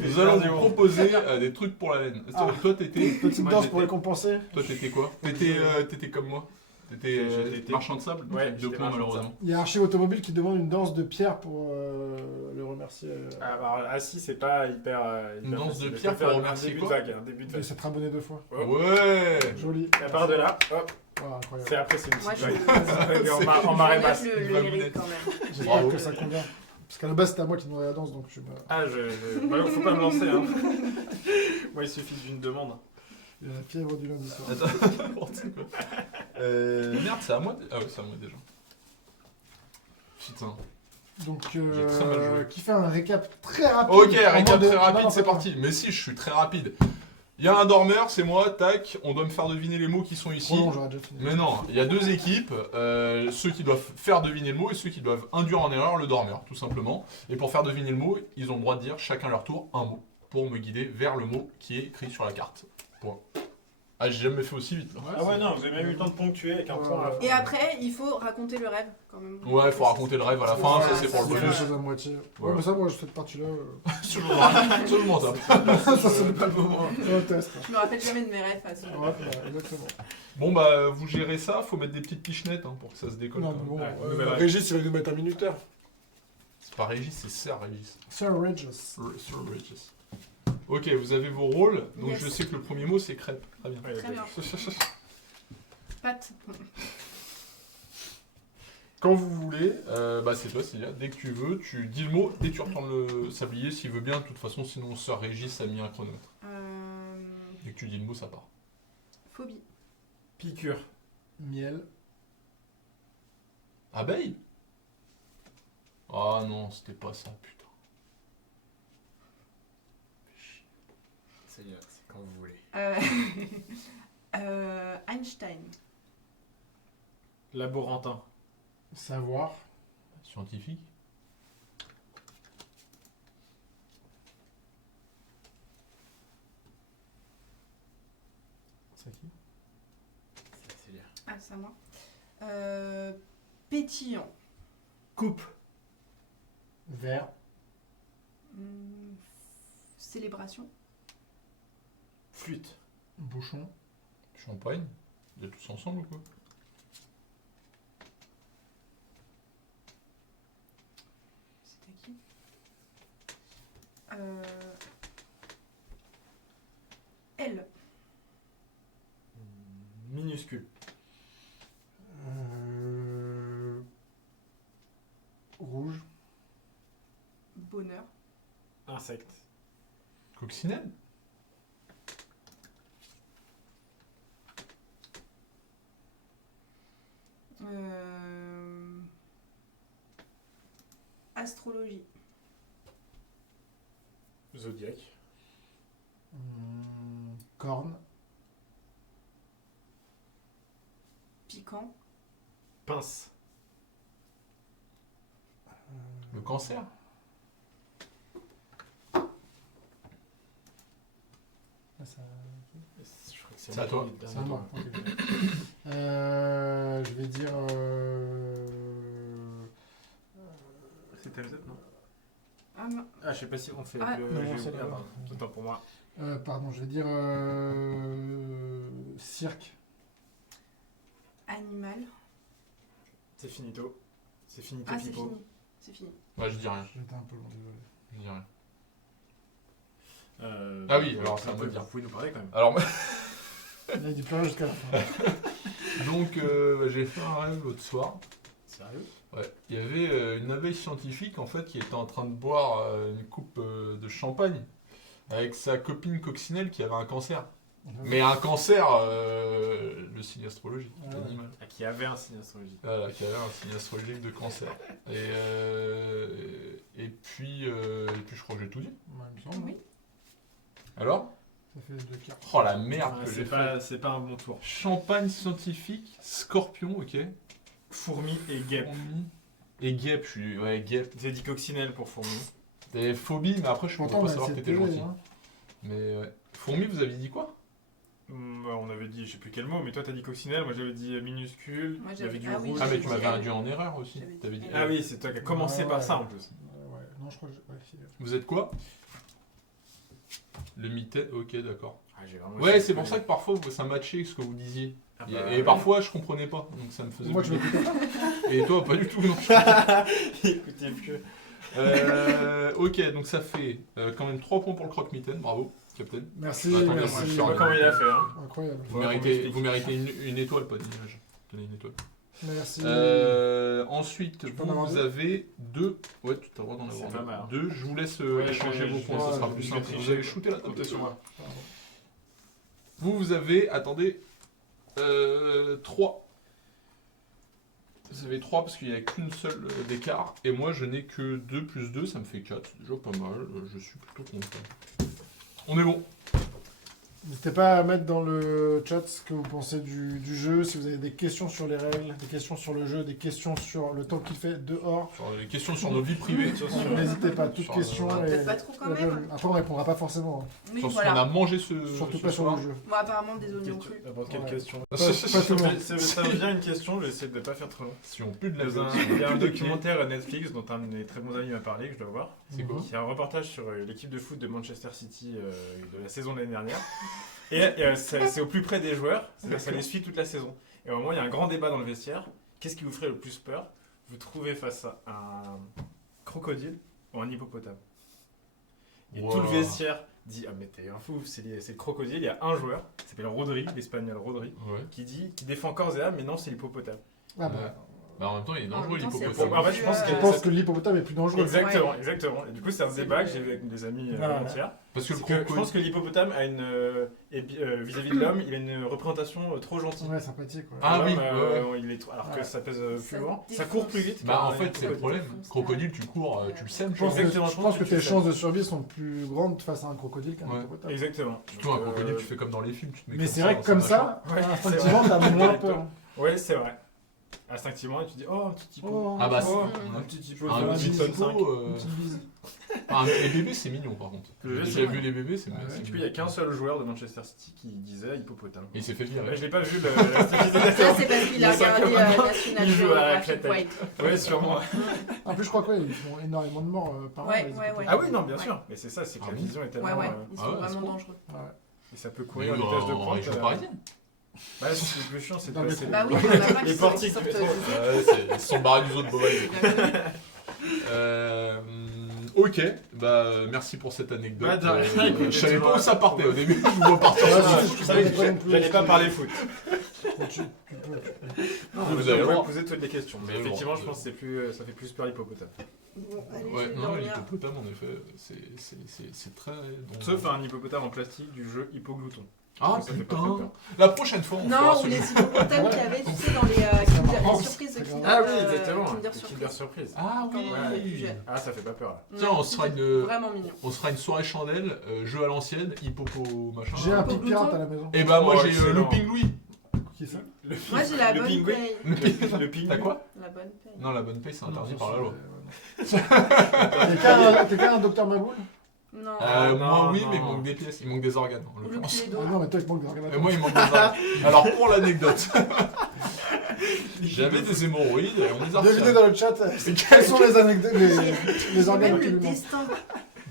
Nous allons vous proposer des trucs pour la laine. Ah. Toi, t'étais. Petite Moi, danse j'étais- pour récompenser. Toi, t'étais quoi? T'étais comme moi? T'étais J'étais- marchand de sable? Ouais, Deux j'étais points, marchand de malheureusement. Il y a Archive Automobile qui demande une danse de Pierre pour le remercier. Si, c'est pas hyper. Une danse facile. de Je Pierre peux faire pour un remercier début quoi de vague, un début de Et vague. s'être abonné 2 fois. Ouais! Joli. À part de là, hop, Voilà, incroyable. c'est après c'est une Moi, petite je- vague. Mais en Je marée note basse. le Bravo. lyrique quand même. J'espère Bravo. que ça convient. Parce qu'à la base, c'était à moi qui demandais la danse, donc je me... Ah, bah, faut pas me lancer. Hein. Moi, il suffit d'une demande. Il y a la fièvre du lundi soir. Attends, n'importe quoi. Merde, c'est à moi. Ah ouais, c'est à moi déjà. Putain. Donc, J'ai très mal joué. qui fait un récap très rapide. Ok, en récap mode- très non, rapide, non, c'est pas parti. Mais si, je suis très rapide. Il y a un dormeur, c'est moi, tac. On doit me faire deviner les mots qui sont ici. Trop long, j'aurais déjà fini. Mais non, il y a 2 équipes, ceux qui doivent faire deviner le mot et ceux qui doivent induire en erreur le dormeur, tout simplement. Et pour faire deviner le mot, ils ont le droit de dire chacun leur tour un mot pour me guider vers le mot qui est écrit sur la carte. Point. Ah, j'ai jamais fait aussi vite là. Ah ouais, non, vous avez même eu le temps de ponctuer avec un point à la fin. Et après, il faut raconter le rêve quand même. Ouais, faut raconter le rêve à la fin, ça c'est pour le C'est bonus. fait les choses à moitié. Ouais, Voilà. mais ça, moi, cette partie-là, Sur le moment, ça. ça, c'est pas le moment. C'est un test. Je me rappelle jamais de mes rêves à ce moment. Ouais, exactement. Bon bah, vous gérez ça, faut mettre des petites pichenettes pour que ça se décolle. Non, quand mais même. bon, Ouais, nouvelle Régis, il va nous mettre un minuteur. C'est pas Régis, c'est Sir Régis. Sir Regis. Sir Régis. Ok, vous avez vos rôles, donc Yes. je sais que le premier mot c'est crêpe. Très bien. Ouais, Très bien. Pâte. Quand vous voulez, bah c'est toi Célia, dès que tu veux, tu dis le mot et tu retournes le sablier s'il veut bien, de toute façon sinon Sir Régis a mis un chronomètre. Dès que tu dis le mot ça part. Phobie. Piqûre. Miel. Abeille? Ah non, c'était pas ça, putain. C'est quand vous voulez. Einstein. Laborantin. Savoir. Scientifique? C'est qui? C'est bien. Ah, c'est à moi. Pétillant. Coupe. Vert. Célébration. Flûte. Bouchon. Champagne? Vous êtes tous ensemble ou quoi? C'était qui L. Minuscule. Rouge. Bonheur. Insecte. Coccinelle? Astrologie. Zodiaque. Corne. Piquant. Pince. Le cancer? Ah, ça- Je crois que C'est à toi. le dernier C'est à moi. tour. Ok. Je vais dire. C'était le Z, non? Ah non. Ah, je sais pas si on fait Ah, le. non, j'ai c'est oublié. là. Ah, pardon. Autant pour moi. Pardon, je vais dire. Cirque. Animal. C'est finito. C'est finito, Ah, c'est pipo. fini. C'est fini. Ouais, je dis rien. J'étais un peu long, désolé. Je dis rien. Ah oui, alors c'est à moi de dire. Vous pouvez nous parler quand même. Alors, Il dit plus rien jusqu'à la fin. donc j'ai fait un rêve l'autre soir. Sérieux? Ouais. Il y avait une abeille scientifique en fait qui était en train de boire une coupe de champagne avec sa copine coccinelle qui avait un cancer. Mais un cancer, le signe astrologique, Ah ouais. l'animal. Ah, qui avait un signe astrologique. Voilà, qui avait un signe astrologique de cancer. Et puis je crois que j'ai tout dit. Ouais, il me semble. Oui. Alors? Ça fait 2 cartes. Oh la merde Ah, que c'est j'ai fait. pas, c'est pas un bon tour. Champagne scientifique, scorpion, ok. Fourmi et guêpe. Fourmi. Et guêpe, je suis. Ouais, guêpe. J'ai dit coccinelle pour fourmi. T'es phobie, mais après je peux Pourtant, pas on a savoir que essayé de t'étais t'aider, gentil. hein. Mais ouais. Fourmi, vous aviez dit quoi? On avait dit, je sais plus quel mot, mais toi t'as dit coccinelle, moi j'avais dit minuscule, Moi, il y avait du j'avais- ah oui, rouge. Ah, mais j'avais tu dit m'avais L. induit en erreur aussi. J'avais dit T'avais dit L. Ah oui, c'est toi qui as commencé par ça en plus. Ouais, non, je crois que Vous êtes quoi? Le mitaine, ok, d'accord. Ah, j'ai vraiment Ouais, essayé c'est de pour ça que parfois ça matchait ce que vous disiez. Ah Et, bah, et parfois je comprenais pas, donc ça me faisait. moi, je bizarre. m'écoutais pas. Et toi, pas du tout, non. Écoutez plus. Ok, donc ça fait quand même 3 points pour le croque-mitaine, bravo, Captain. Merci, Attends, Je merci. sais pas comment il a fait. Hein. Incroyable. Vous Ouais, méritez, qu'on vous méritez une étoile, pas d'image. Tenez une étoile. Merci. Ensuite, peux en avoir vous deux avez 2. Ouais, tu as le droit d'en C'est avoir pas mal, hein. 2. Je vous laisse Ouais, échanger je- vos je- points, ouais, ça sera je- plus je- simple. je- Vous avez shooté la table. Comptez sur moi. Vous avez, attendez, 3. Vous avez 3 parce qu'il n'y a qu'une seule d'écart. Et moi, je n'ai que 2 plus 2, ça me fait 4. C'est déjà pas mal. Je suis plutôt content. On est bon. N'hésitez pas à mettre dans le chat ce que vous pensez du jeu, si vous avez des questions sur les règles, des questions sur le jeu, des questions sur le temps qu'il fait dehors. Sur les questions sur nos vies privées. N'hésitez pas, toutes Sur questions. le- et- Peut-être pas trop quand même. Après, on répondra pas forcément. hein. Oui, Sur ce qu'on a voilà. mangé Surtout ce pas sur soir. le jeu. Bon, apparemment, des oignons crus. N'importe quelle Ouais. question. Pas tout le monde. Ça me vient une question, je vais essayer de ne pas faire trop long. Si on pue de la Il y a un documentaire Netflix dont un de mes très bons amis m'a parlé, que je dois voir. C'est quoi? Il y a un reportage sur l'équipe de foot de Manchester City de la saison de l'année dernière. Et c'est au plus près des joueurs, c'est-à-dire ça les suit toute la saison. Et au moment, il y a un grand débat dans le vestiaire. Qu'est-ce qui vous ferait le plus peur? Vous trouvez face à un crocodile ou un hippopotame? Et tout le Wow. vestiaire dit: ah mais t'es un fou, c'est le crocodile. Il y a un joueur, qui s'appelle Rodri, l'espagnol Rodri, Ouais. qui défend corps et âme, mais non, c'est l'hippopotame. Ah Ouais. bah, Bah, en même temps, il est En dangereux même temps, c'est l'hippopotame. En fait, je pense je que pense que l'hippopotame est plus dangereux. Exactement, Ouais. exactement. Et du coup, c'est un débat que j'ai eu avec des amis Ouais. avant-hier. Parce que le Parce que je pense crocodile. que l'hippopotame a une vis-à-vis de l'homme, il a une représentation trop gentille. Ouais, sympathique. Ouais. Ah oui, L'homme, il est alors que Ouais. ça pèse plus Ça lourd, ça défonce. court plus vite. Bah, en qu'un fait, c'est le crocodile. problème. Crocodile, tu cours, tu le sèmes. Je pense que, Exactement, je pense que tu tes sais. chances de survie sont plus grandes face à un crocodile qu'un Ouais. hippopotame. Exactement. Surtout un Donc, crocodile, tu fais comme dans les films. Tu te mets Mais comme c'est ça vrai dans que comme son ça, Ouais, instinctivement, t'as moins peur. Ouais, c'est vrai. Instinctivement, et tu dis: oh, un petit hippo. Oh, Ah bah, Oh, c'est- un petit hippo, Un ça va, petit il tonne hippo, 5. Une petite bise. Les bébés, c'est mignon par contre. Le J'ai bébé, déjà c'est vu les bébés, c'est Ah ouais. c'est Et puis, il mignon. n'y a qu'un seul joueur de Manchester City qui disait hippopotame. Et il s'est fait virer. Ouais, je l'ai pas vu la statistique. Ça, c'est parce qu'il a Il est regardé 5 National il joue à la Geographic claquette. Wild. Ouais, sûrement. En plus, je crois qu'ils font énormément de morts par an. Ouais, les ouais, hippopotames. ouais. Ah oui, non, bien Ouais. sûr. Mais c'est ça, c'est que Ah la bon vision est tellement. Ouais, ouais, ils sont Ah ouais, vraiment c'est bon. dangereux. Ouais. Et ça peut Oui, courir à vitesse de en pointe. région parisienne. Bah, c'est le plus chiant, c'est de Dans le passer métro. Bah oui, il y en a plein Les qui portiques sortent du métro. Ils se sont barrés du zoo de Beauvais. C'est bien connu. Ok, bah merci pour cette anecdote. Bah, de rien, écoute, je savais tu pas vois. où ça partait au début, je vous vois partir. Ouais, sur c'est- ça. je Je savais savais que pas non plus. j'allais pas parler foot. Tu peux. Non, vous vous avez le pouvez droit. poser toutes les questions. Mais Vous avez le effectivement, droit. je pense que c'est plus, ça fait plus peur l'hippopotame. Bon, allez, Ouais, je vais non, dormir. l'hippopotame en effet, c'est très. Sauf un hippopotame en plastique du jeu Hippoglouton. Ah Ça fait pas putain, très peur. la prochaine fois on fera Non, ce ou les jeu. hippopotames qu'il y avait, tu sais, dans les marrant, les surprises de c'est Kinder. Ah oui, exactement. Kinder Les Kinder Surprise. Surprise. Ah Quand on était plus oui. jeune. Ah, ça fait pas peur là. Tiens, Non, on se fera c'était une- Vraiment mignon. On se fera une soirée chandelle, jeu à l'ancienne, hippopo machin. J'ai un Pour pic pirate Blouton. à la maison. Et bah moi Oh, j'ai excellent. Looping Louis. Qui est ça Moi, j'ai la le bonne pingouin. paye. Le pingouin. T'as quoi? La bonne paye. Non, la bonne paye c'est interdit par la loi. T'es qu'un docteur Maboul Non. Ah, Moi non, oui, non. mais il manque des pièces, il manque des organes en Ou le l'occurrence. Cluedo. Ah non, mais toi, il te manque des organes. Et moi il manque des organes. Alors pour l'anecdote, j'avais des hémorroïdes et on les a Devinez retirées. dans le chat quels sont les anecdotes, les J'ai organes même qui le lui manquent. destin.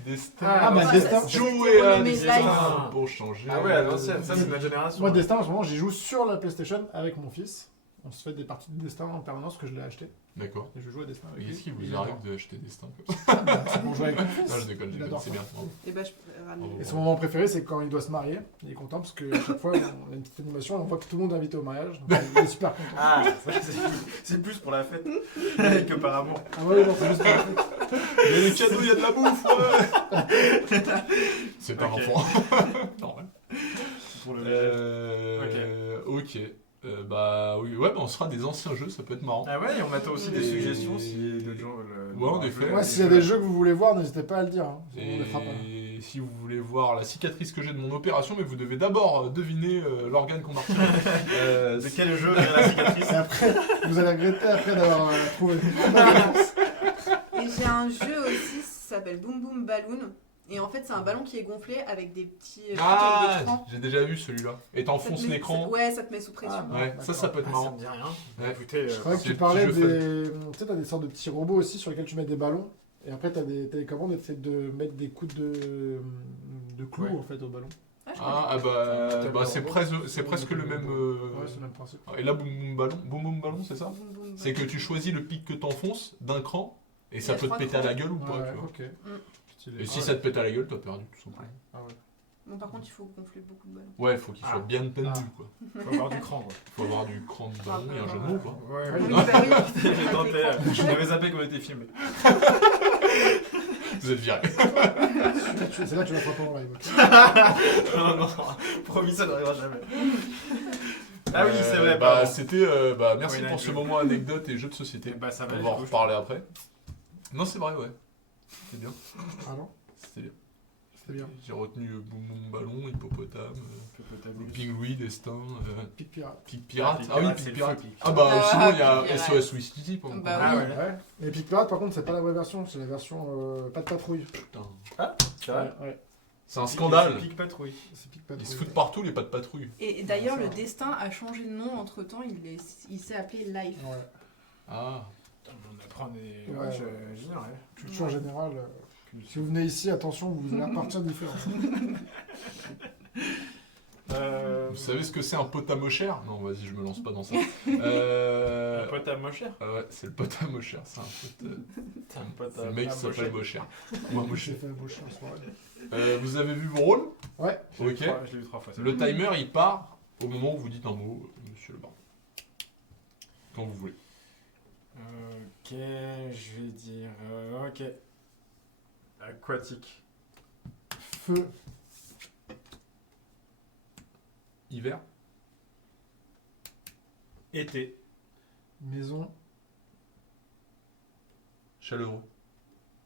Destin. Ah, bah, Ouais, Destin. ça, Jouer à renommé Destin Life. pour changer. Ah ouais, à l'ancienne, ça c'est de notre génération. Moi, Destin, en ce moment, j'y joue sur la PlayStation avec mon fils. On se fait des parties de Destin en permanence que je l'ai acheté. D'accord. Et je joue à Destin Et avec qu'est-ce qui lui. Il vous arrive adore. d'acheter Destin comme ça? Bah, c'est pour jouer avec mon Non, fils. je déconne, Il adore c'est ça. bien. bravo. Et bah, je peux ramener. Oh. Et son moment préféré, c'est quand il doit se marier. Il est content parce que chaque fois, on a une petite animation et on voit que tout le monde est invité au mariage. Donc, il est super content. Ah, ça, c'est plus pour la fête que par amour. Ah ouais, non, c'est juste pour la fête. Il y a des cadeaux, il y a de la bouffe, ouais. C'est pas Ok. enfant. Normal. Pour le Ok. Bah oui, ouais, bah, on se fera des anciens jeux, ça peut être marrant. Ah ouais, et on attend aussi des Et- suggestions si d'autres gens veulent. Ouais, en effet. Ouais, s'il y a des jeux que vous voulez voir, n'hésitez pas à le dire. Hein. On Et les fera pas. si vous voulez voir la cicatrice que j'ai de mon opération, mais vous devez d'abord deviner l'organe qu'on m'a retiré. De quel jeu vient la cicatrice Et après, vous allez regretter après d'avoir trouvé. Et j'ai un jeu aussi, ça s'appelle Boom Boom Balloon. Et en fait, c'est un ballon qui est gonflé avec des petits Ah, d'écran. j'ai déjà vu celui-là. Et Ça te t'enfonces met- l'écran. Ouais, ça te met sous pression. Ah, Ouais, d'accord. ça peut être Ah, ça marrant. me dit rien. Ouais. Écoutez, Je croyais que c'est tu le parlais petit jeu des... Tu sais, t'as des sortes de petits robots aussi sur lesquels tu mets des ballons. Et après, t'as des commandes et t'essaies de mettre des coups de clous Ouais. en fait au ballon. Ah, je connais. C'est presque le même. Ouais, c'est le même principe. Et là, boum boum ballon, c'est ça? Boum, boum, C'est que boum. tu choisis le pic que t'enfonces d'un cran et ça Il y a peut te 3 péter à crans. la gueule ou pas. Ouais, Tu vois. ok. Mm. Stylé. Et si Ah ça te pète à la gueule, t'as perdu tout simplement. Ah ouais. Bon, par contre, il faut gonfler beaucoup de ballons. Ouais, faut qu'il soit Ah. bien tendu Ah. quoi. faut avoir du cran, quoi. Faut avoir du cran de ballon et un jeu de mots quoi. Ouais, Ouais. Oui, bah oui. J'ai tenté, Avec l'écran. je l'avais zappé quand on était filmé. Vous êtes virés. C'est là que tu vas frapper en live. ok. Non, non, promis, ça n'arrivera jamais. Ah oui, c'est vrai, Bah, pardon. c'était. Merci Ouais, pour ce d'accord. moment anecdote et jeu de société. Bah, ça va. On du va en coup, reparler après. Non, c'est vrai, ouais. C'était bien. Ah non, C'était bien. c'était bien. J'ai retenu Boum Boum Ballon, Hippopotame, Hippopotamus. Ping-Louis, Destin, Pic pirate. Pic Pirate. Pic Ah oui, Pirate, Pic c'est le Pirate. feu pic. Ah bah Ah, sinon il y a Pic Pirate. SOS Wistiti pour Bah Ah oui. ouais. Ouais. Mais Pic pirate, par contre, c'est pas la vraie version, c'est la version pas de patrouille. Putain. C'est vrai. Ouais. C'est un scandale. C'est Pic Patrouille. C'est Pic Ils patrouille. se foutent partout les pas de patrouille. Et d'ailleurs, Ça le va. destin a changé de nom entre temps. Il s'est appelé Life. Ouais. Ah. Putain, on apprend des. Ouais. Ouais, j'ignorais. Culture générale. Si vous venez ici, attention, vous allez repartir différent. Vous savez ce que c'est un potamochère? Non, vas-y, je me lance pas dans ça. Un pote à Mocher. Ouais, c'est le potamochère, c'est un pote. C'est un pote C'est à le mec qui s'appelle Mocher. Mochère. Moi, J'ai Mocher. fait embaucher en soirée. Vous avez vu vos rôles? Ouais. Je l'ai Ok. vu 3 fois. ça. Le timer il part au moment où vous dites un mot, monsieur le baron. Quand vous voulez. Ok, je vais dire. Ok. Aquatique. Feu. Hiver, Été. Maison. chaleureux,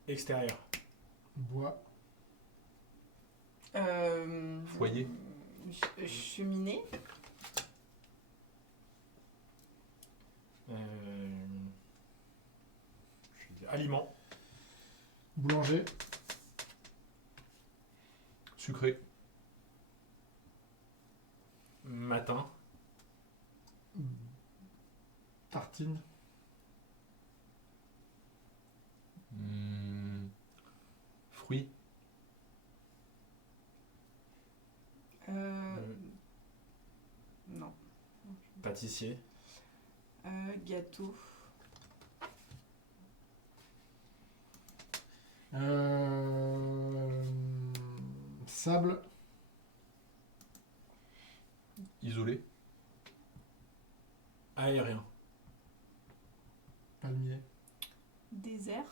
Extérieur. Bois. Foyer. Cheminée. Je vais dire aliment. Boulanger. sucré, Matin. Tartine. fruits, Non. Pâtissier. Gâteau. Sable. isolé, Aérien. Palmier. Désert.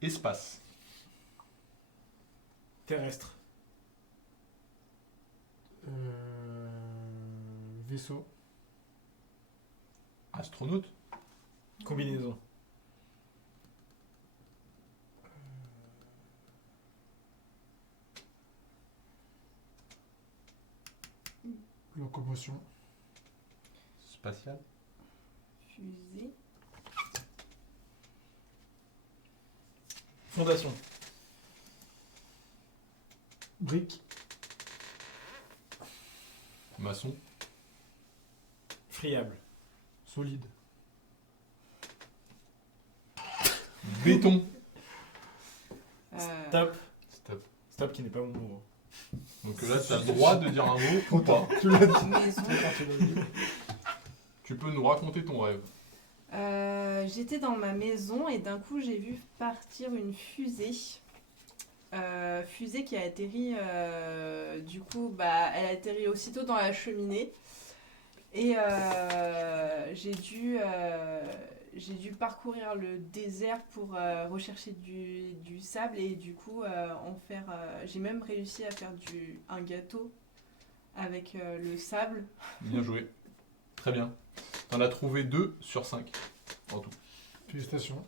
espace, Terrestre. Vaisseau. astronaute, Combinaison. Locomotion. spatial, Fusée. Fondation. Brique. maçon, Friable. Solide. béton. Stop. Stop. Stop qui n'est pas mon mot. Donc là, tu as le droit de dire un mot ou pas. Tu l'as dit. Maison. Tu l'as dit. Tu peux nous raconter ton rêve. J'étais dans ma maison et d'un coup j'ai vu partir une fusée. Fusée qui a atterri, du coup, elle a atterri aussitôt dans la cheminée. Et j'ai dû parcourir le désert pour rechercher du sable et du coup en faire. J'ai même réussi à faire un gâteau avec le sable. Bien joué. Très bien. T'en as trouvé 2 sur 5 en tout. Félicitations.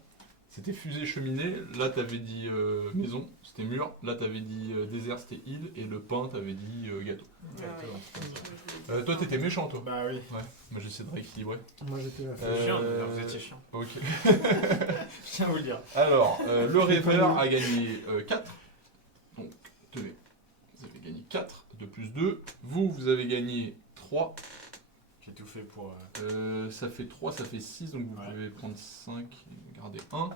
C'était fusée, cheminée. Là, t'avais dit maison, c'était mur. Là, t'avais dit désert, c'était île. Et le pain, t'avais dit gâteau. Ah ouais. Toi, t'étais méchant, toi. Bah oui. Ouais. Moi, j'essaie de rééquilibrer. Moi j'étais à C'est chiant, vous étiez chiant. Ok. Je tiens à vous le dire. Alors, le rêveur a gagné 4. Donc, tenez. Vous avez gagné 4 de plus 2. Vous avez gagné 3. J'ai tout fait pour. Ça fait 3, ça fait 6. Donc, vous Ouais. pouvez prendre 5 et garder 1.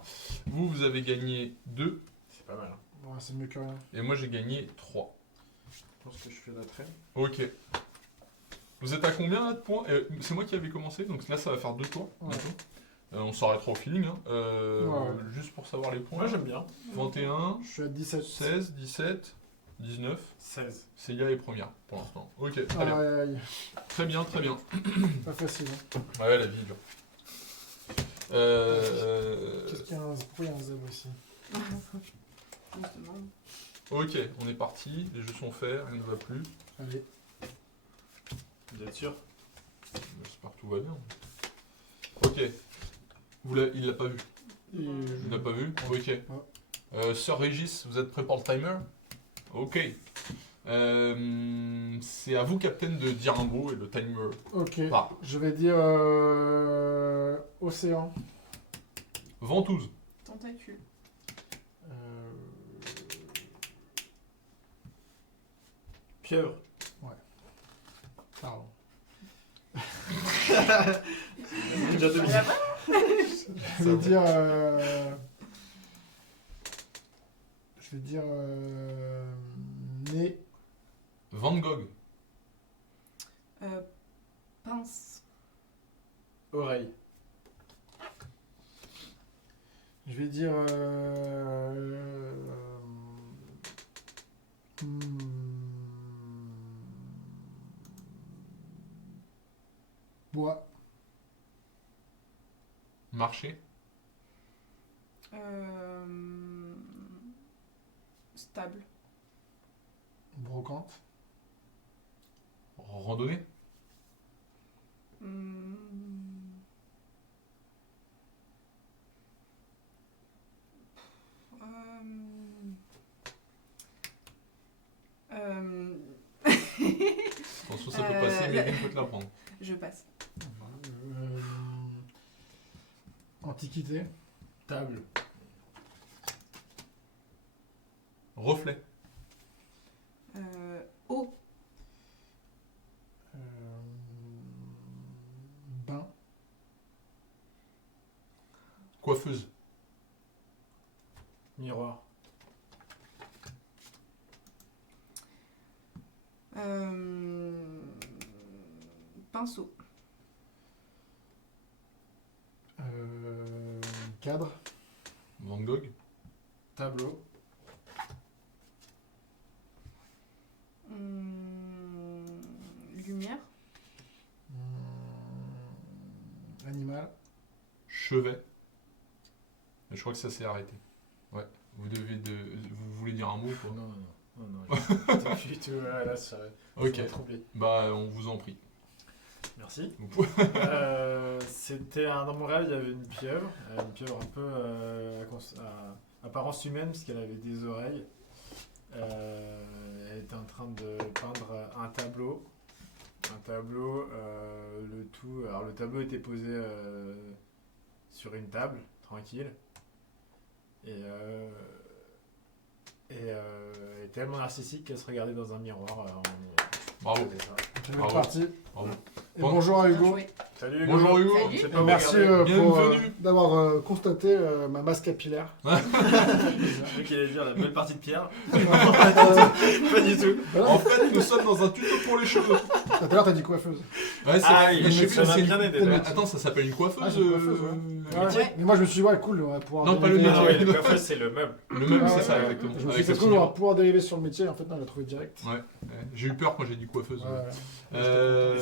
Vous avez gagné 2. C'est pas mal. Hein. Bon, c'est mieux que rien. Et moi, j'ai gagné 3. Je pense que je fais d'après. Ok. Vous êtes à combien là de points? C'est moi qui avais commencé, donc là ça va faire 2 tours. Ouais. bientôt. On s'arrêtera au feeling. Hein. Ouais. Juste pour savoir les points. Moi j'aime bien. 21, Je suis à 17. 16, 17, 19. 16. Célia est première pour l'instant. Ok, très bien. Aïe, aïe, Très bien, très bien. pas facile. Hein. Ouais, la vie est dure. Qu'est-ce qu'il y a pourquoi il y a un zèbre ici? Justement. Ok, on est parti. Les jeux sont faits, rien ne va plus. Allez. Vous êtes sûr? J'espère que tout va bien. Ok. Il l'a pas vu. Et Il l'a pas vu? Ok. Sir Régis, vous êtes prêt pour le timer? Ok. C'est à vous, Captain, de dire un mot et le timer Ok. part. Je vais dire océan. Ventouse. Tentacule. Euh, Pieuvre. Pardon. Déjà deux minutes. Je vais dire. Je vais dire. Nez. Van Gogh. Pince. Oreille. Je vais dire. Bois. Marché. Stable. Brocante. Randonnée. Attention, ça peut passer, mais il peut te la prendre. Je passe. Antiquité. Table. Reflet. Eau. Bain. Coiffeuse. Miroir. Pinceau. Cadre. Van Gogh. Tableau. Lumière. Animal. Chevet. Je crois que ça s'est arrêté. Ouais. Vous voulez dire un mot quoi? Non, non, non. Non, non. Je suis tout. Là, ça Ok. m'a troublé. Bah, on vous en prie. Merci. Vous pouvez- C'était dans mon rêve, il y avait une pieuvre un peu à apparence humaine parce qu'elle avait des oreilles. Elle était en train de peindre un tableau. Le tableau était posé sur une table, tranquille. Et elle est tellement narcissique qu'elle se regardait dans un miroir. Bravo. C'était ça. Je vais Bravo. partir. Bravo. Et Bon. bonjour à Bien Hugo. joué. Salut Hugo. Bonjour Hugo. Salut. C'est Et pas merci Bienvenue. d'avoir constaté ma masse capillaire. J'ai cru qu'il allait dire la belle partie de Pierre. Pas du tout. Voilà. En fait, nous sommes dans un tuto pour les cheveux. Tout à l'heure, t'as dit coiffeuse. Ouais, Ah oui, mais je sais ça plus, m'a c'est bien une- aidé, mais là. attends, ça s'appelle une coiffeuse. Ah, c'est une coiffeuse, Ouais. Mais moi, je me suis dit, ouais, cool, on va pouvoir. Non, pas le dériver- métier. Ah ouais, le coiffeuse, c'est le meuble. Le même, Ah, c'est ouais, ça, ouais. exactement. Je me suis Avec dit, le ça se trouve, on va petit- pouvoir dériver sur le métier. En fait, non, on l'a trouvé direct. Ouais. J'ai eu peur quand j'ai dit coiffeuse. Ouais, ouais.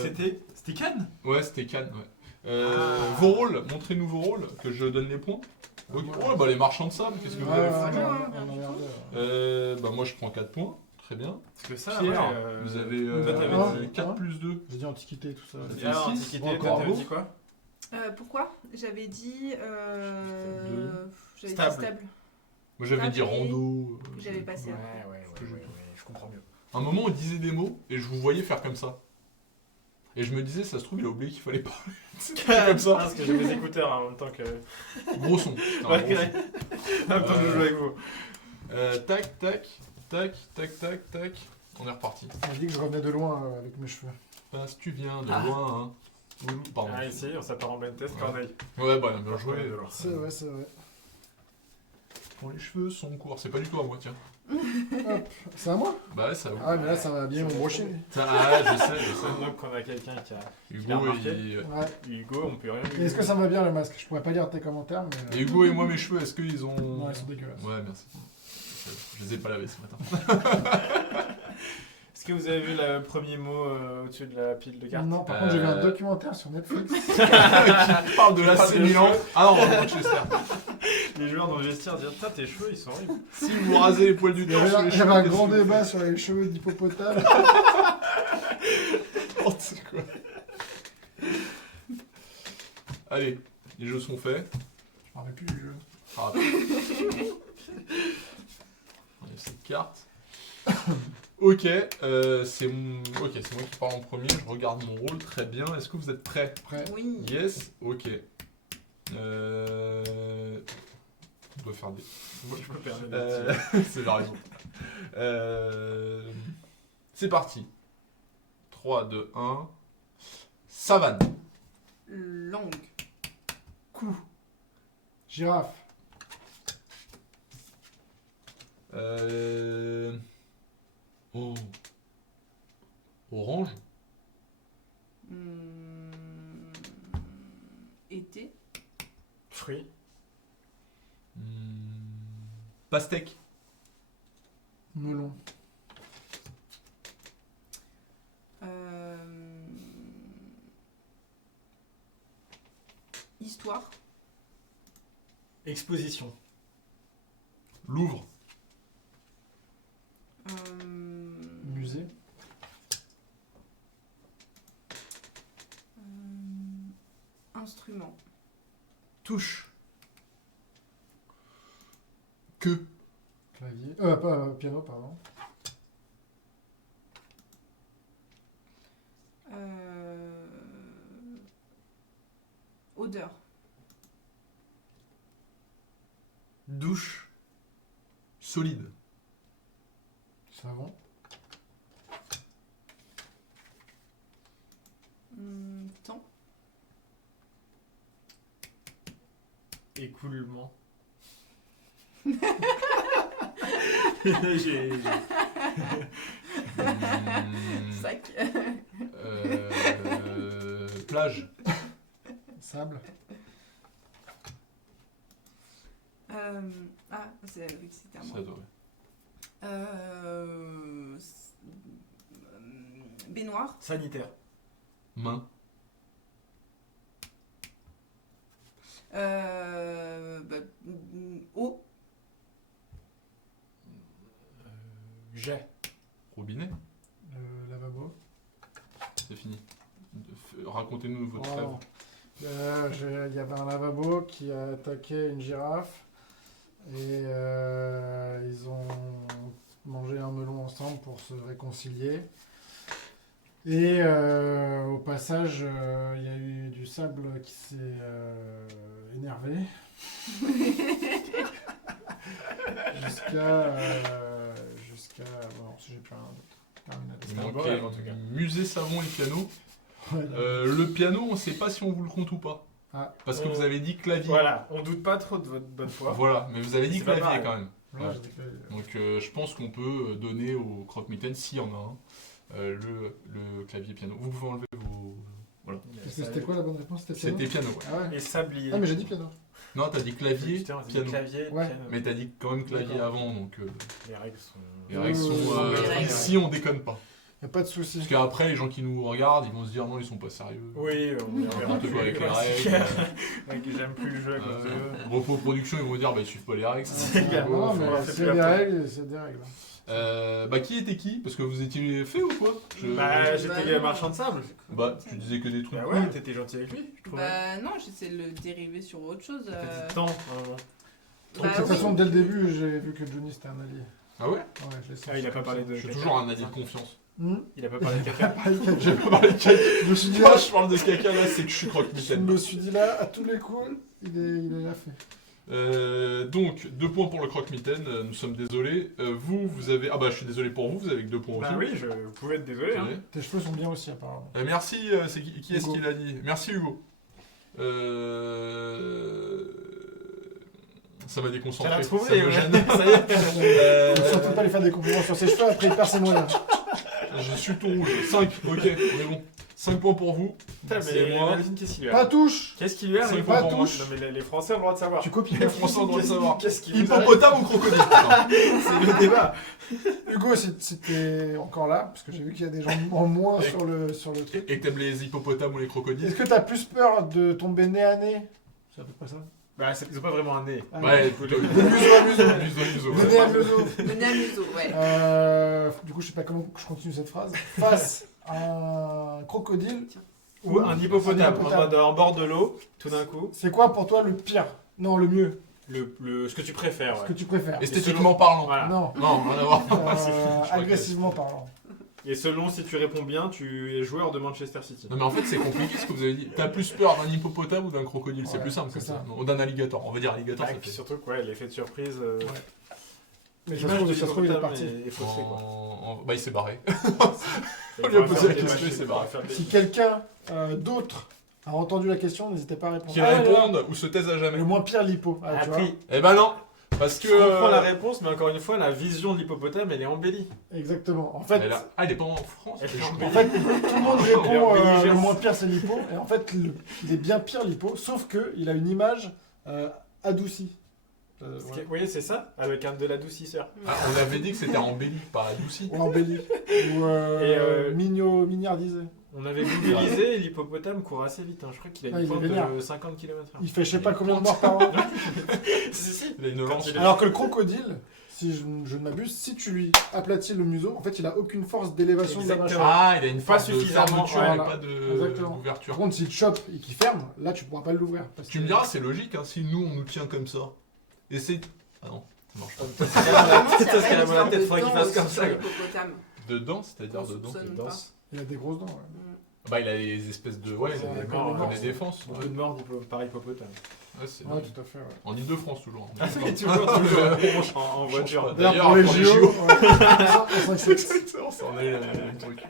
C'était Cannes. Ouais, c'était Cannes, ouais. Ah. Vos rôles, montrez-nous vos rôles, que je donne les points. Ok. Ouais, bah les marchands de sable, qu'est-ce que vous Ouais, avez ouais, fait ouais, hein, on bien a du regardé, tout. ouais. Bah moi je prends 4 points, très bien. Parce que ça, Pierre, ouais, vous avez toi, t'avais dit- 4 plus 2. J'ai dit antiquité, tout ça. Ça fait Alors, six. antiquité, Bon, toi, encore t'avais un dit quoi? Pourquoi? J'avais dit. Deux. J'avais dit Stable. stable. Moi j'avais dit Stable et- rando. J'avais passé Ouais, après. je comprends mieux. Un moment on disait des mots et je vous voyais faire comme ça. Et je me disais, ça se trouve, il a oublié qu'il fallait pas. C'était comme ça. Parce que j'ai mes écouteurs en même temps que. Gros son. Putain, Ouais, gros son. ouais. En même temps que je joue avec vous. Tac, tac, tac, tac, tac, tac. On est reparti. On a dit que je revenais de loin avec mes cheveux. Parce que tu viens de Ah. loin, hein. Pardon. Ah, ici, on s'appart en blind test, Ouais. Corneille. Ouais, bah bien joué. C'est vrai, c'est vrai. Quand les cheveux sont courts, c'est pas du tout à moi, tiens. C'est à moi? Bah ouais, ça. Ah ouais, mais là, ça va bien me brocher. Ah, je sais. C'est donc qu'on a quelqu'un qui a. Hugo, remarqué. Ouais. Hugo, on peut rien lui Et est-ce que ça va bien le masque? Je pourrais pas lire tes commentaires, mais. Et Hugo et moi, mes cheveux, est-ce qu'ils ont. Non, ils sont dégueulasses. Ouais, merci. Je les ai pas lavés ce matin. Est-ce que vous avez vu le premier mot au-dessus de la pile de cartes Non, par contre, j'ai vu un documentaire sur Netflix. Qui parle de la Parle des Milan. cheveux. Ah non, Manchester. Les joueurs dans le vestiaire disent putain, tes cheveux ils sont horribles. Si vous vous rasez les poils du Il y torse, sur les avait cheveux, un qu'est-ce grand que vous débat sur les cheveux d'hippopotame. faites quoi. Allez, les jeux sont faits. Je m'en rappelle plus du jeu. Ah, on a cette carte. Ok, c'est moi qui parle en premier. Je regarde mon rôle très bien. Est-ce que vous êtes prêts? Après, Oui. Yes. Ok. On doit faire des. Je me permets de dire. C'est la raison. C'est parti. 3, 2, 1. Savane. Langue. girafe. Oh. Orange. Été. Fruits. Pastèque. Melon. Histoire. Exposition. Louvre. Musée. Instrument. Touche. Que. Clavier. Pas piano, pardon. Odeur. Douche. Solide. Savon. Temps. Écoulement. Sac. Plage. Sable. C'était à moi. Ça doit. Baignoire. Sanitaire. Main. Eau. Jet. Robinet. Le lavabo. C'est fini. Racontez-nous votre rêve. Oh. Il y avait un lavabo qui a attaqué une girafe et ils ont mangé un melon ensemble pour se réconcilier. Et au passage, il y a eu du sable qui s'est énervé. Jusqu'à... Bon, si j'ai plein d'autres. Il un beau manquait rêve, en tout cas. musée, savon et piano. Ouais, Le piano, on ne sait pas si on vous le compte ou pas. Ah. Parce que vous avez dit clavier. Voilà, on doute pas trop de votre bonne foi. Voilà, mais vous avez dit C'est pas clavier pareil. quand même. là, Ouais. j'ai des claviers. Donc je pense qu'on peut donner au croque-mitaine, s'il y en a un, le clavier piano. Vous pouvez enlever vos... Voilà. Parce que c'était quoi la bonne réponse? C'était piano. C'était piano, ouais. Ah ouais. Et sablier. Ah mais j'ai dit piano. Non, t'as dit clavier, Putain, on dit piano. clavier, Ouais. piano. Mais t'as dit quand même clavier D'accord. avant, donc Les règles sont. les règles sont... Les règles. Ici, on déconne pas. Y a pas de souci. Parce qu'après, les gens qui nous regardent, ils vont se dire non, ils sont pas sérieux. Oui, on verra N'importe plus quoi avec les classiques. règles. Ouais, que j'aime plus le jeu à cause de. Repos production, ils vont dire bah ils suivent pas les règles. C'est bien. Non, faut mais voir, c'est s'il y plus a des après. règles, c'est des règles. Bah qui était qui? Parce que vous étiez fait ou quoi? Bah, j'étais Bah, le non. marchand de sable. Bah, tu disais que des trucs. Bah ouais, t'étais gentil avec lui, je trouvais. Bah non, j'essaie de le dériver sur autre chose. T'as dit temps à un moment. Bah De toute oui. façon, dès le début, j'ai vu que Johnny c'était un allié. Ah ouais? Ouais, je l'ai senti. Ah, il a pas parlé de Je suis caca. toujours un allié de confiance. Il a pas parlé de caca. J'ai pas parlé de caca. Je me suis dit Quand là, je parle de caca là, c'est que je suis je croque-mitaine. me suis dit là, à tous les coups, il est là fait. Donc, 2 points pour le croque-mitaine, nous sommes désolés. Vous avez. Ah bah, je suis désolé pour vous, vous avez que 2 points aussi. Bah oui, vous pouvez être désolé. Hein. Désolé. Tes cheveux sont bien aussi, apparemment. Merci, c'est qui est-ce Hugo. qui l'a dit? Merci Hugo. Ça m'a déconcentré. Ça l'a trouvé, ça me ouais. gêne. Ça y est. Faut surtout pas lui faire des compliments sur ses cheveux, après il perd ses moyens. Je suis tout rouge. 5, ok, on est bon. 5 points pour vous. Putain, C'est mais moi. Melvin, qu'est-ce qu'il lui a Pas touche. Qu'est-ce qu'il lui a C'est Melvin pas pour moi. touche. Non, mais les Français ont le droit de savoir. Tu copies. Les Français ont le droit de savoir. Qu'est-ce qu'il vous arrive Hippopotame ou crocodile? Attends. C'est le débat. Hugo, c'était encore là, parce que j'ai vu qu'il y a des gens en moins Et- sur le truc. Et que t'aimes les hippopotames ou les crocodiles? Est-ce que t'as plus peur de tomber nez à nez? C'est à peu près ça. Bah, ils ont pas vraiment un nez. Ah, Ouais, De plutôt. museau à museau. Museau, De ouais. nez à museau. Mener à museau, ouais. Du coup, je sais pas comment je continue cette phrase. Face à un crocodile, Ou un hippopotame, Un hippopotame. en bord de l'eau, tout d'un coup. c'est quoi pour toi le pire? Non, le mieux. Ce que tu préfères, Ce ouais. que tu préfères. Esthétiquement parlant. Voilà. Non. Non, rien à voir. Agressivement parlant. Et selon si tu réponds bien, tu es joueur de Manchester City. Non mais en fait c'est compliqué ce que vous avez dit. T'as plus peur d'un hippopotame ou d'un crocodile? C'est Ouais, plus simple c'est que ça. ça. Ou d'un alligator. On va dire alligator. Ah, et Ça puis fait... surtout, ouais, l'effet de surprise. Mais ça se L'image trouve, de ça se trouve, il est l'hippopotame parti. est faussée, quoi. Bah il s'est barré. On lui a posé la question, il s'est barré. Si quelqu'un d'autre a entendu la question, n'hésitez pas à répondre. Qui Ah, répondent ou se taisent à jamais. Le moins pire, l'hippo. Ah, tu vois. Appris. Eh ben non. Parce que. Je comprends la réponse, mais encore une fois, la vision de l'hippopotame, elle est embellie. Exactement. En fait, Ah il est pas en France. Elle est Je en comprends. en fait, tout le monde Il est répond en le belligérance. moins pire, c'est l'hippo. Et en fait, il est bien pire, l'hippo, sauf qu'il a une image adoucie. Vous Ouais. voyez, c'est ça, avec de l'adoucisseur. Ah, on avait dit que c'était embelli, pas adouci. Ou embellie. Ou mignardisé. On avait googlisé, l'hippopotame court assez vite. Hein. Je crois qu'il a Ah, une il est pente vénère. de 50 km/h. Il fait je sais pas combien de morts par an. Si, si. Il a une lance. il est- Alors que le crocodile, si je ne m'abuse, si tu lui aplatis le museau, en fait, il a aucune force d'élévation de la Exactement. mâchoire. Ah, il a une Pas phase de suffisamment, fermeture voilà. et pas Exactement. d'ouverture. Par contre, s'il te chope et qu'il ferme, là, tu pourras pas l'ouvrir. parce Tu que- me diras, c'est logique, hein, si nous on nous tient comme ça. Et c'est. Ah non, ça marche pas. Apparemment, il y a Ça, pas c'est la une bonne tête, sorte faudrait qu'il de fasse dent comme aussi ça, sur quoi. l'hippopotame. Dedans, c'est-à-dire Qu'on dedans. soupçonne Il pas. danse. Il a des grosses dents, ouais. Bah, il a des espèces de. Ouais, Ouais, il a des comme les morts, morts, des défenses. Beaucoup de morts par hippopotame. Ouais, c'est Ouais, tout à fait, ouais. en Ile-de-France toujours. Ah, oui, toujours, toujours. En voiture. D'ailleurs, pour les pour les JO, JO. ouais. Exactement, ça en est le même truc.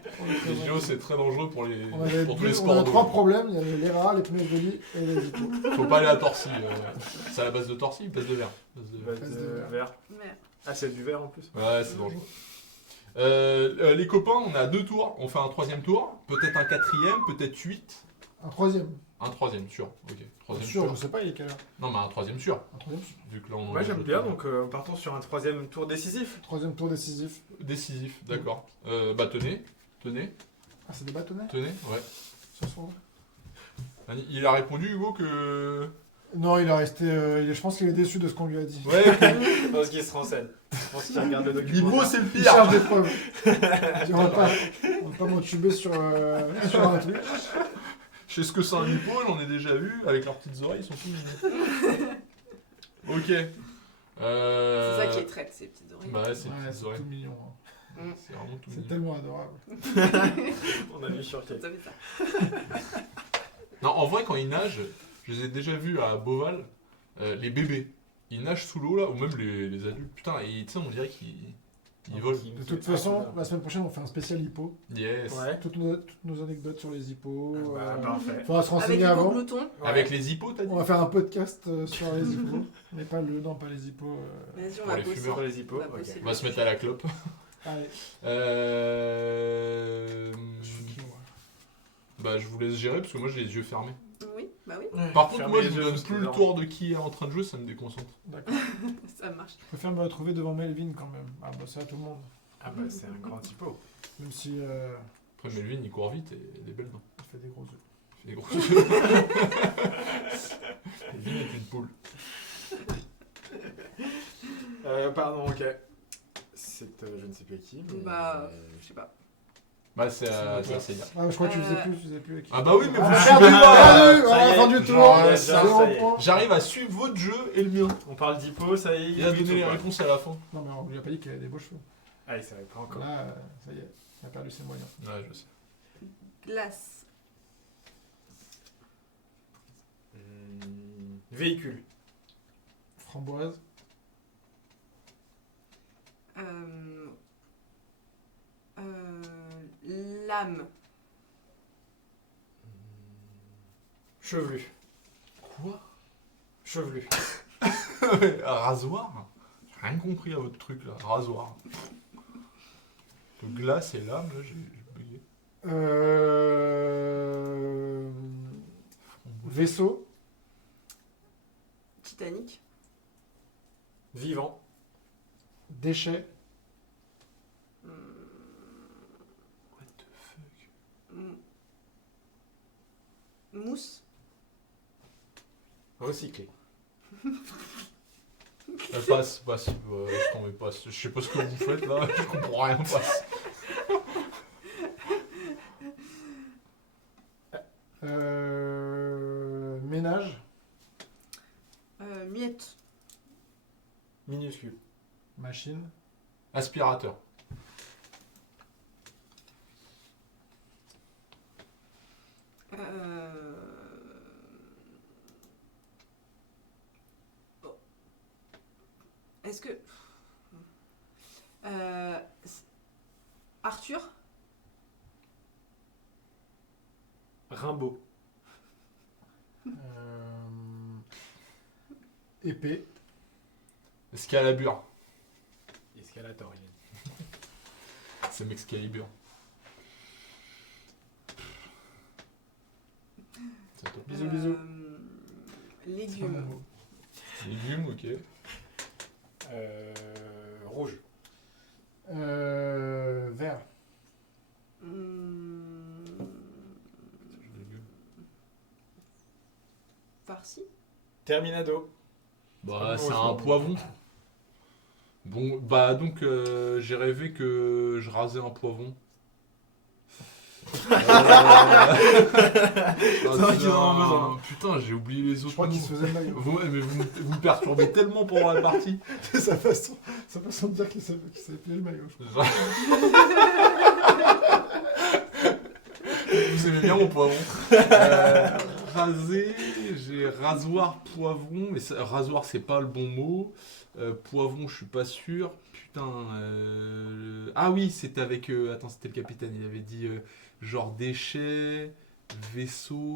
Les JO, c'est très dangereux pour, On avait, pour tous les on sports avait d'eau. 3 problèmes, il y avait les rats, les pneus de lit et les hippos. Faut pas aller à Torcy. C'est à la base de Torcy ou base de verre? Base de verre. Base de verre. Merde. Ah, c'est du verre en plus. Ouais, c'est dangereux. Les copains, on a 2 tours. On fait un 3e tour. Peut-être un 4e, peut-être 8. Un troisième. Un 3e sûr. Ok. 3e Sûr, sûr. je sais pas, il est quelle heure. Non, mais un 3e sûr. Un troisième sûr. Vu que là, on Moi j'aime bien, donc partons sur un 3e tour décisif. Troisième tour décisif. Décisif, d'accord. Bah, tenez. Ah, c'est des bâtonnets Ouais. ce soir? Il a répondu, Hugo, que. Non, il a resté. Je pense qu'il est déçu de ce qu'on lui a dit. Ouais, Je pense qu'il se renseigne. Je pense qu'il regarde le document. Libo, c'est le Il pire. cherche des preuves. Il dit, on va pas m'entuber sur un truc. Je sais ce que c'est un hippo, j'en ai déjà vu. Avec leurs petites oreilles, ils sont tous mignons. Ok. C'est ça qui est traite, ces petites oreilles. Bah, ouais, c'est Ouais, des petites c'est oreilles. tout mignon. Hein. C'est vraiment tout C'est mignon. tellement adorable. On a vu sur quel. Ça fait ça. Non, en vrai, quand ils nagent, je les ai déjà vus à Beauval, les bébés. Ils nagent sous l'eau là, ou même les adultes. Putain, et tu sais, on dirait qu'ils volent. De toute façon, la semaine prochaine, on fait un spécial hippo. Yes. Ouais. Toutes nos anecdotes sur les hippos. Bah, parfait. Faudra se Avec renseigner le avant. glouton. Avec les hippos, t'as dit On va faire un podcast sur les hippos. Mais pas les hippos. Vas-y, on Pour va les bosser. fumeurs. Sur les hippos, On va ok. bosser. On va se mettre à la clope. Allez. Bah, je vous laisse gérer parce que moi j'ai les yeux fermés. Oui, bah oui, Par contre, Fermez moi les je vous yeux, donne parce plus que le non. tour de qui est en train de jouer, ça me déconcentre. D'accord. ça marche. Je préfère me retrouver devant Melvin quand même. Ah bah c'est à tout le monde. Ah bah c'est un grand hippo. Même si Après, Melvin il court vite et il a des belles dents. il fait des gros œufs. Il fait des gros yeux. Melvin est une poule. Pardon, ok. C'est je ne sais plus qui. Mais... Bah, je sais pas. Bah, c'est Célia. Ah, je crois que tu faisais plus. Ah bah oui, mais vous Ah, suivez perdu, pas. perdu, Ça y voilà, est, fin du tour. genre, Ouais, ça c'est y un est. point. J'arrive à suivre votre jeu et le mien. On parle d'hippo, ça y est. Et à oui, donner tout, les quoi. réponses à la fin. Non, mais on lui a pas dit qu'il avait des beaux cheveux. Ah, il savait pas encore. Là, ça y est, il a perdu ses moyens. Ouais, je sais. Glace. Véhicule. Framboise. Lame. Chevelu. Quoi? Chevelu. Rasoir? J'ai rien compris à votre truc là. Rasoir. Le glace et lame, là, j'ai bugué. Vaisseau. Titanic. Vivant. Déchet. What the fuck? Mousse. Recyclé. Passe. Je t'en mets pas. Je sais pas ce que vous faites là, je comprends rien, passe. Ménage. Miette. Minuscule. Machine. Aspirateur. Est-ce que... Arthur. Rimbaud. Épée. Escalabure. Escalator, il a dit. C'est Mexcalibur. C'est toi. Bisous, bisous. C'est pas mon Légumes. mot. Légumes, ok. Rouge. Vert. Légumes. Farci. Terminado. Bah, C'est c'est pas un bon, poivron. Bon, bah donc j'ai rêvé que je rasais un poivron. vrai qu'ils en ont besoin. Putain, j'ai oublié les autres. Je crois qu'il mots. se faisait le maillot. Vous me perturbez tellement pendant la partie. sa façon de dire qu'il savait plier le maillot. Je crois. Vous aimez bien mon poivron. Raser, j'ai rasoir, poivron, mais rasoir c'est pas le bon mot. Poivron, je suis pas sûr. Putain. Ah oui, c'était avec. Attends, c'était le capitaine. Il avait dit genre déchets, vaisseau,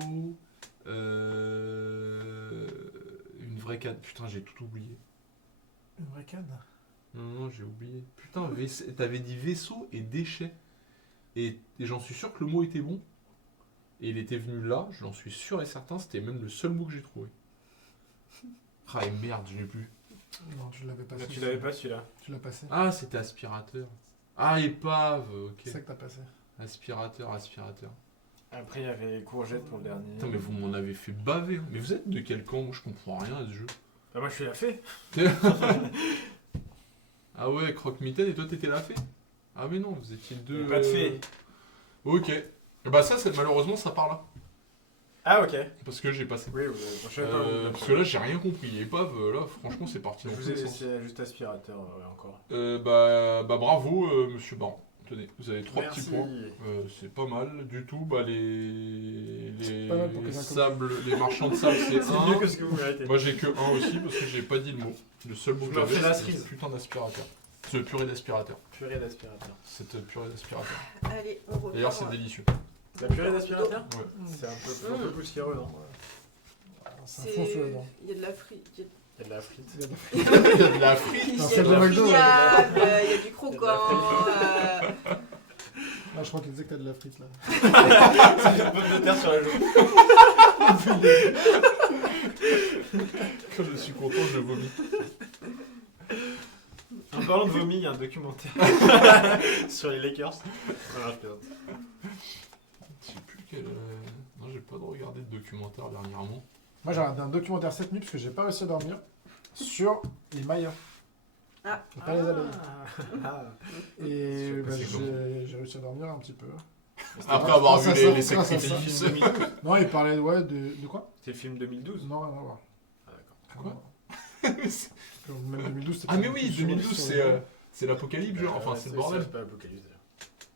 une vraie canne. Putain, j'ai tout oublié. Une vraie canne. Non, j'ai oublié. Putain, t'avais dit vaisseau et déchets. Et j'en suis sûr que le mot était bon. Et il était venu là, j'en suis sûr et certain, c'était même le seul mot que j'ai trouvé. Ah et merde, je l'ai plus. Non, tu l'avais pas. Ah, tu l'avais pas celui-là. Tu l'as passé. Ah, c'était aspirateur. Ah, épave, ok. C'est ça que t'as passé. Aspirateur. Après, il y avait les courgettes pour le dernier. Putain, mais vous m'en avez fait baver. Hein. Mais vous êtes de quel camp? Moi, je comprends rien à ce jeu. Ah, moi, je suis la fée. Ah ouais, croque-mitaine, et toi, t'étais la fée? Ah mais non, vous étiez deux... Pas de fée. Ok. Et bah ça, malheureusement, ça part là. Ah, ok. Parce que j'ai passé. Oui, je savais pas. Parce que là, j'ai rien compris. Épave, là, franchement, c'est parti. Je dans vous tous ai les sens. laissé juste aspirateur encore. Bah bravo, monsieur Baron. Tenez, vous avez 3 Merci. petits points. C'est pas mal du tout. Bah les pas mal pour quelqu'un comme sables, les marchands de sable, c'est C'est mieux que 1. ce que vous méritez. Moi j'ai que 1 aussi parce que j'ai pas dit le mot. Le seul mot Je que me refais j'avais, la c'est cerise. ce putain d'aspirateur. Ce purée d'aspirateur. Purée d'aspirateur. Cette purée d'aspirateur. Allez, on repart. D'ailleurs, c'est délicieux. La purée d'aspirateur Ouais. C'est un peu poussiéreux, non? C'est un fonceux dedans. Il y a de la frite. Il y a de la frite. Il y a de la frite. Il y Non, a c'est du de McDo, friable, il y a du Il croquant. y Ah, je crois qu'il disait que t'as de la frite là. C'est une pomme de terre sur la joue. Quand je suis content, je vomis. En parlant de vomi, il y a un documentaire sur les Lakers. Voilà, je plaisante. Je sais plus quel. Non, j'ai pas de regardé de documentaire dernièrement. Moi j'ai regardé un documentaire cette nuit parce que j'ai pas réussi à dormir sur les Mayas. Ah, Et pas les abeilles. Ah. Et C'est bah, possible. j'ai réussi à dormir un petit peu. Après avoir grâce vu à les ça, grâce à ça. sacrifices. Film 2012. Non, il parlait de quoi? C'est le film 2012. Non, rien à voir. Ah, d'accord. Rien Quoi à voir. Même 2012, c'est Ah pas mais non oui, plus sur les- 2012 sur c'est les- c'est l'apocalypse genre, enfin c'est le bordel. C'est pas Apocalypse d'ailleurs.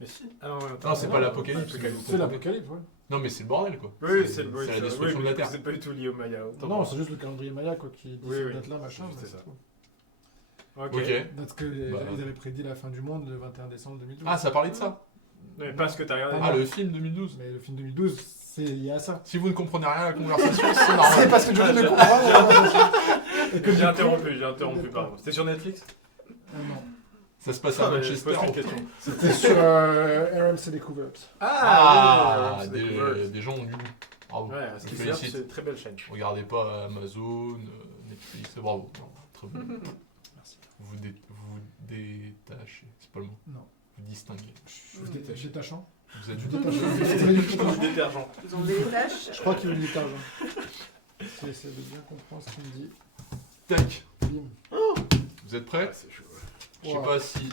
Mais si. Ah non, Non, c'est pas l'apocalypse. C'est l'apocalypse, ouais. Non mais c'est le bordel quoi. Oui, c'est c'est la destruction de la Terre. C'est pas du tout lié au Maya. autant Non, pour c'est juste le calendrier Maya quoi, qui dit Oui, cette oui. date-là, machin. C'est mais ça. c'est tout. moi. Ok. Ok. Parce que Bah. ils avaient prédit la fin du monde le 21 décembre 2012. Ah ça parlait de ça. Mais pas ce que t'as regardé. Ah le film 2012. Mais le film 2012, c'est lié à ça. Si vous ne comprenez rien à la conversation, c'est C'est normal. parce que je viens de comprendre. Et que J'ai interrompu, D'accord. pardon. C'était sur Netflix Non, Ça se passe à Je Manchester. pose une question. c'était sur RMC Découverte. Ah, oui, c'est des gens ont du goût. Bravo. Ouais, Je ce vous qui veut dire, félicite. c'est une très belle chaîne. Regardez pas Amazon, Netflix, bravo. Non, très bon. Merci. Vous détachez, c'est pas le mot. Non. Vous distinguez. Je suis détachant. Vous êtes Je du détache. Détergent. Vous enlevez les tâches. Je crois qu'il me détache. J'essaie de bien comprendre ce qu'il me dit. Tac. Bim. Vous êtes prêts? C'est chaud. Je sais Wow. pas si.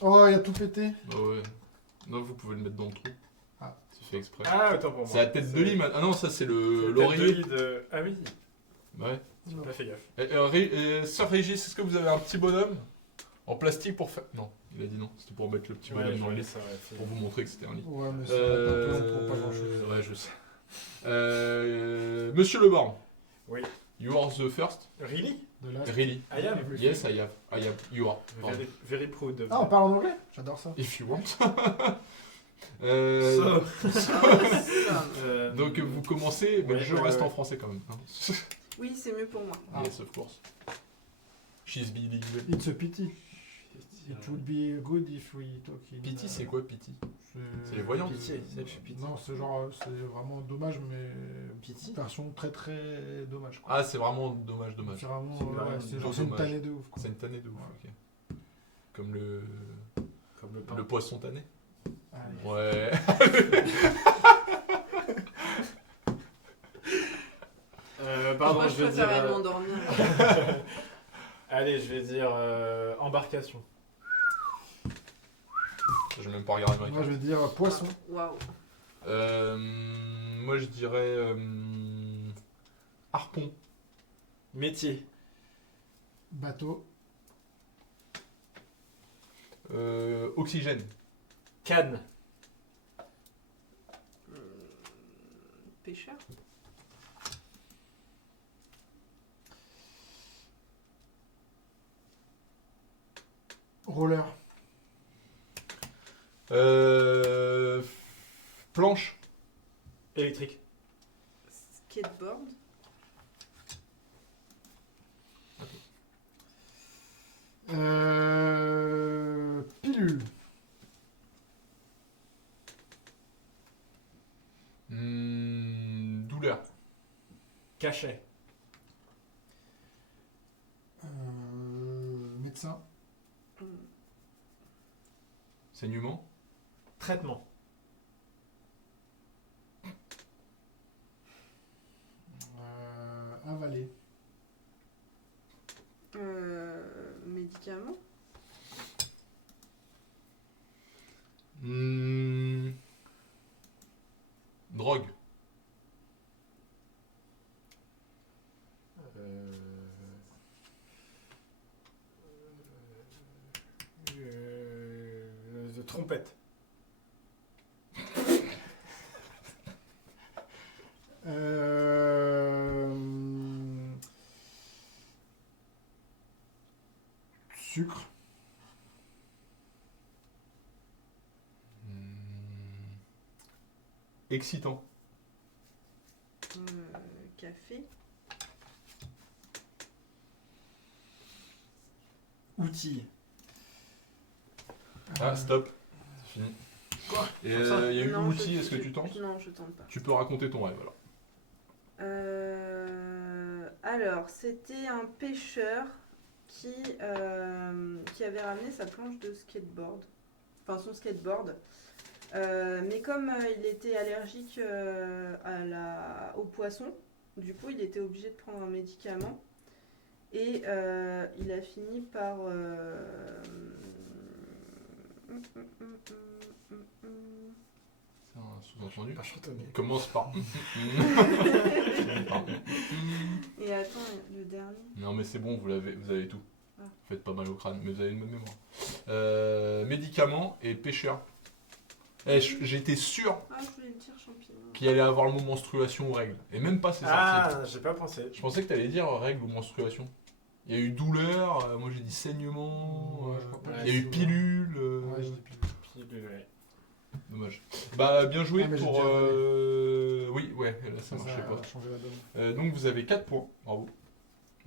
Oh, il a tout pété. Bah ouais. Non, vous pouvez le mettre dans le trou. Ah. C'est fait exprès. Ah, autant pour moi. C'est la tête de lit, ah non, ça c'est C'est le la tête de l'oreiller. lit de- Ah oui, Ouais. j'ai pas fait gaffe. Sœur Régis, est-ce que vous avez un petit bonhomme en plastique pour faire. Non, il a dit non. C'était pour mettre le petit bonhomme dans le lit. ça, ouais, c'est- Pour vous montrer que c'était un lit. Ouais, mais c'est un peu pour pas grand chose. Ouais, je sais. Monsieur Leborn. Oui. You are the first. Really? De là. Really? I am. Yes, I have. You are. Pardon. Very proud of Ah, on parle en anglais? J'adore ça. If you want. Euh, Donc vous commencez, mais ouais, le jeu ouais, reste ouais. en français quand même. hein. Oui, c'est mieux pour moi. Ah. Yes, of course. She's bilingual. It's a pity. It would be good if we talk in... Pity, c'est quoi Pity? C'est les voyants. Pitié, c'est pitié. Non, c'est genre, c'est vraiment dommage, mais Pity. version très très dommage. Quoi. Ah, c'est vraiment dommage, dommage. C'est vraiment, C'est vraiment c'est genre c'est une dommage. tannée de ouf. Quoi. C'est une tannée de ouf, Ouais. ok. Comme Comme le pain. le poisson tanné. Allez. Ouais. Pardon, Moi, je je vais dire. préférais m'endormir. Allez, je vais dire embarcation. Je vais même pas regarder Moi je vais dire poisson. Waouh. Moi je dirais harpon. Métier. Bateau. Oxygène. Canne. Pêcheur. Roller. Planche. Électrique. Skateboard. Pilule. Douleur. Cachet. Médecin. Saignement. Traitement. Avaler. Médicament. Drogue. Trompette. Sucre. Excitant. Café. Outil. Ah, stop. C'est fini. Quoi? Et il y a eu Non, outil, est-ce que tu tentes? Non, je tente pas. Tu peux raconter ton rêve alors. Alors, c'était un pêcheur qui avait ramené sa planche de skateboard, enfin son skateboard, mais comme il était allergique aux poissons, du coup il était obligé de prendre un médicament Et il a fini par... C'est un sous-entendu. Pas chantonné. Il commence par. Et attends, le dernier. Non mais c'est bon, vous avez tout. Ah. Vous faites pas mal au crâne, mais vous avez une bonne mémoire. Médicaments et pêcheurs. J'étais sûr Ah, je voulais le dire champignon. qu'il allait avoir le mot menstruation ou règle. Et même pas c'est sorti. Ah, j'ai pas pensé. Je pensais que t'allais dire règle ou menstruation. Il y a eu douleur, moi j'ai dit saignement, Ouais, je crois pas il y a eu pilule. Ouais, j'ai dit pilule. Pilule, ouais. Dommage. Bah bien joué Ah, mais j'ai pour... déjà Oui, ouais, là ça marchait pas. a changé la donne. Donc vous avez 4 points, bravo.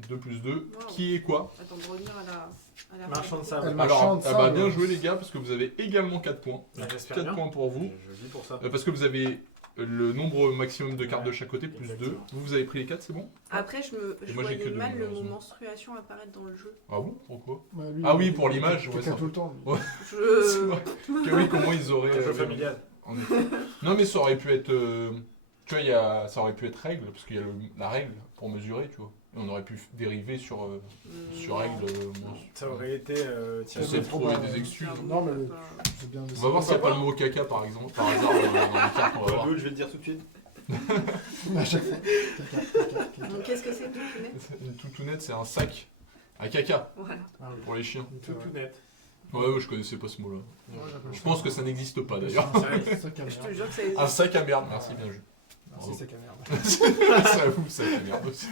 2 plus 2, Wow. qui est quoi? Attends, de revenir à la Marchand de réalité. sable. Elle marchand Alors, de ah bah, sable. bien joué les gars, parce que vous avez également 4 points. J'espère 4 bien. points pour vous. Je vis pour ça. Parce que vous avez le nombre maximum de cartes Ouais, de chaque côté, plus 2. exactement. Vous avez pris les 4, c'est bon? Après, je moi, j'ai que voyais deux, mal le mot malheureusement. menstruation apparaître dans le jeu. Ah bon? Pourquoi? Bah, lui, Ah oui, il- pour l'image, il ouais, caca ça. tout le temps. lui. Ouais. C'est Je... vrai. Que oui, comment ils auraient... Un jeu familial. en effet. Non mais ça aurait pu être... tu vois, ça aurait pu être règle, parce qu'il y a la règle pour mesurer, tu vois. Et on aurait pu dériver sur règle... Ça aurait été. tiens, J'essaie de trop trouver pas- des excuses. Non, mais c'est bien. On va voir s'il n'y a pas le mot caca par exemple, par hasard dans les cartes, on va voir. Je vais le dire tout de suite. À chaque fois. Caca. Donc, qu'est-ce que c'est tout net Une toutounette, c'est un sac à caca Voilà. Ah oui. pour les chiens. Tout net. Ouais, je connaissais pas ce mot-là. Ouais, j'appelle Je ça pense que un- ça n'existe pas d'ailleurs. un sac à Je te merde. jure que c'est... Un sac à merde, merci, bien joué. Merci, sac à merde. Ça vous, sac à merde aussi.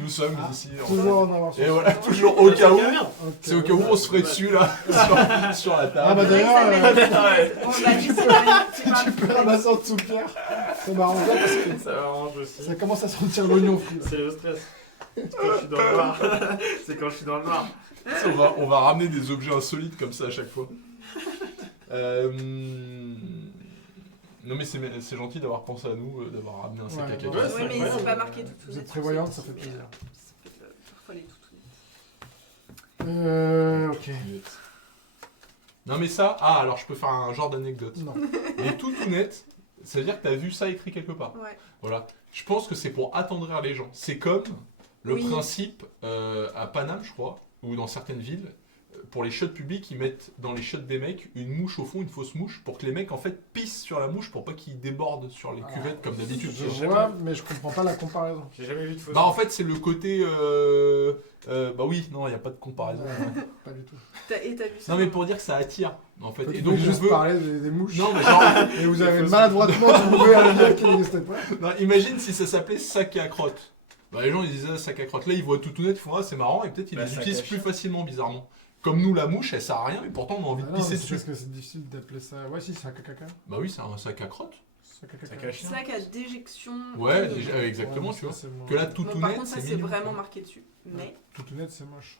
Nous sommes Ah, ici. Toujours en avoir sur Et voilà, toujours au cas où. Ok, C'est au cas où on se ferait dessus là, sur la Ah table. bah d'ailleurs, On va dire, c'est pas- tu parles tu peux ramasser en dessous de pierre. Ça m'arrange bien parce que Ça m'arrange aussi. ça commence à sentir l'oignon frit. là. C'est le stress. C'est quand je suis dans le noir. C'est quand je suis dans le noir. On va ramener des objets insolites comme ça à chaque fois. Non mais c'est gentil d'avoir pensé à nous, d'avoir ramené un sac Ouais, à caca. ouais, Oui, mais incroyable. c'est pas marqué tout. Vous êtes prévoyante, ça fait plaisir. Parfois les tout. Ok. Non mais ça, alors je peux faire un genre d'anecdote. Non. Les toutounettes, ça veut dire que t'as vu ça écrit quelque part. Ouais. Voilà. Je pense que c'est pour attendrir les gens. C'est comme le Oui. principe à Paname, je crois, ou dans certaines villes, pour les chiottes publiques, ils mettent dans les chiottes des mecs une mouche au fond, une fausse mouche, pour que les mecs en fait pissent sur la mouche pour pas qu'ils débordent sur les cuvettes comme d'habitude. tu vois. Je vois, mais je comprends pas la comparaison. J'ai jamais vu de fausse. Bah en fait c'est le côté... bah oui, non, il n'y a pas de comparaison. Ouais, pas du tout. Et t'as vu ça Non mais pour dire que ça attire, en fait. Toi, Et tu donc veux on juste veut... parler des mouches. Non mais genre... Et vous avez fausses maladroitement trouvé un lien qui n'existait pas. Non, imagine si ça s'appelait sac à crotte. Bah, les gens ils disaient ah, sac à crotte. Là ils voient toutounette, ils font ah c'est marrant et peut-être ils Bah, les sac à utilisent chien. plus facilement bizarrement. Comme nous la mouche elle sert à rien mais pourtant on a envie Ah de non, pisser mais c'est dessus. parce que c'est difficile d'appeler ça. Ouais, si, c'est un caca. Bah oui c'est un sac à crotte. Sac à Sac caca. à chien. Sac à déjection. Ouais déjà, exactement Ouais, tu vois. ça, c'est moche. Que la Bon, par toutounette contre, ça c'est c'est mignon. vraiment marqué dessus. Mais Toutounette, c'est moche.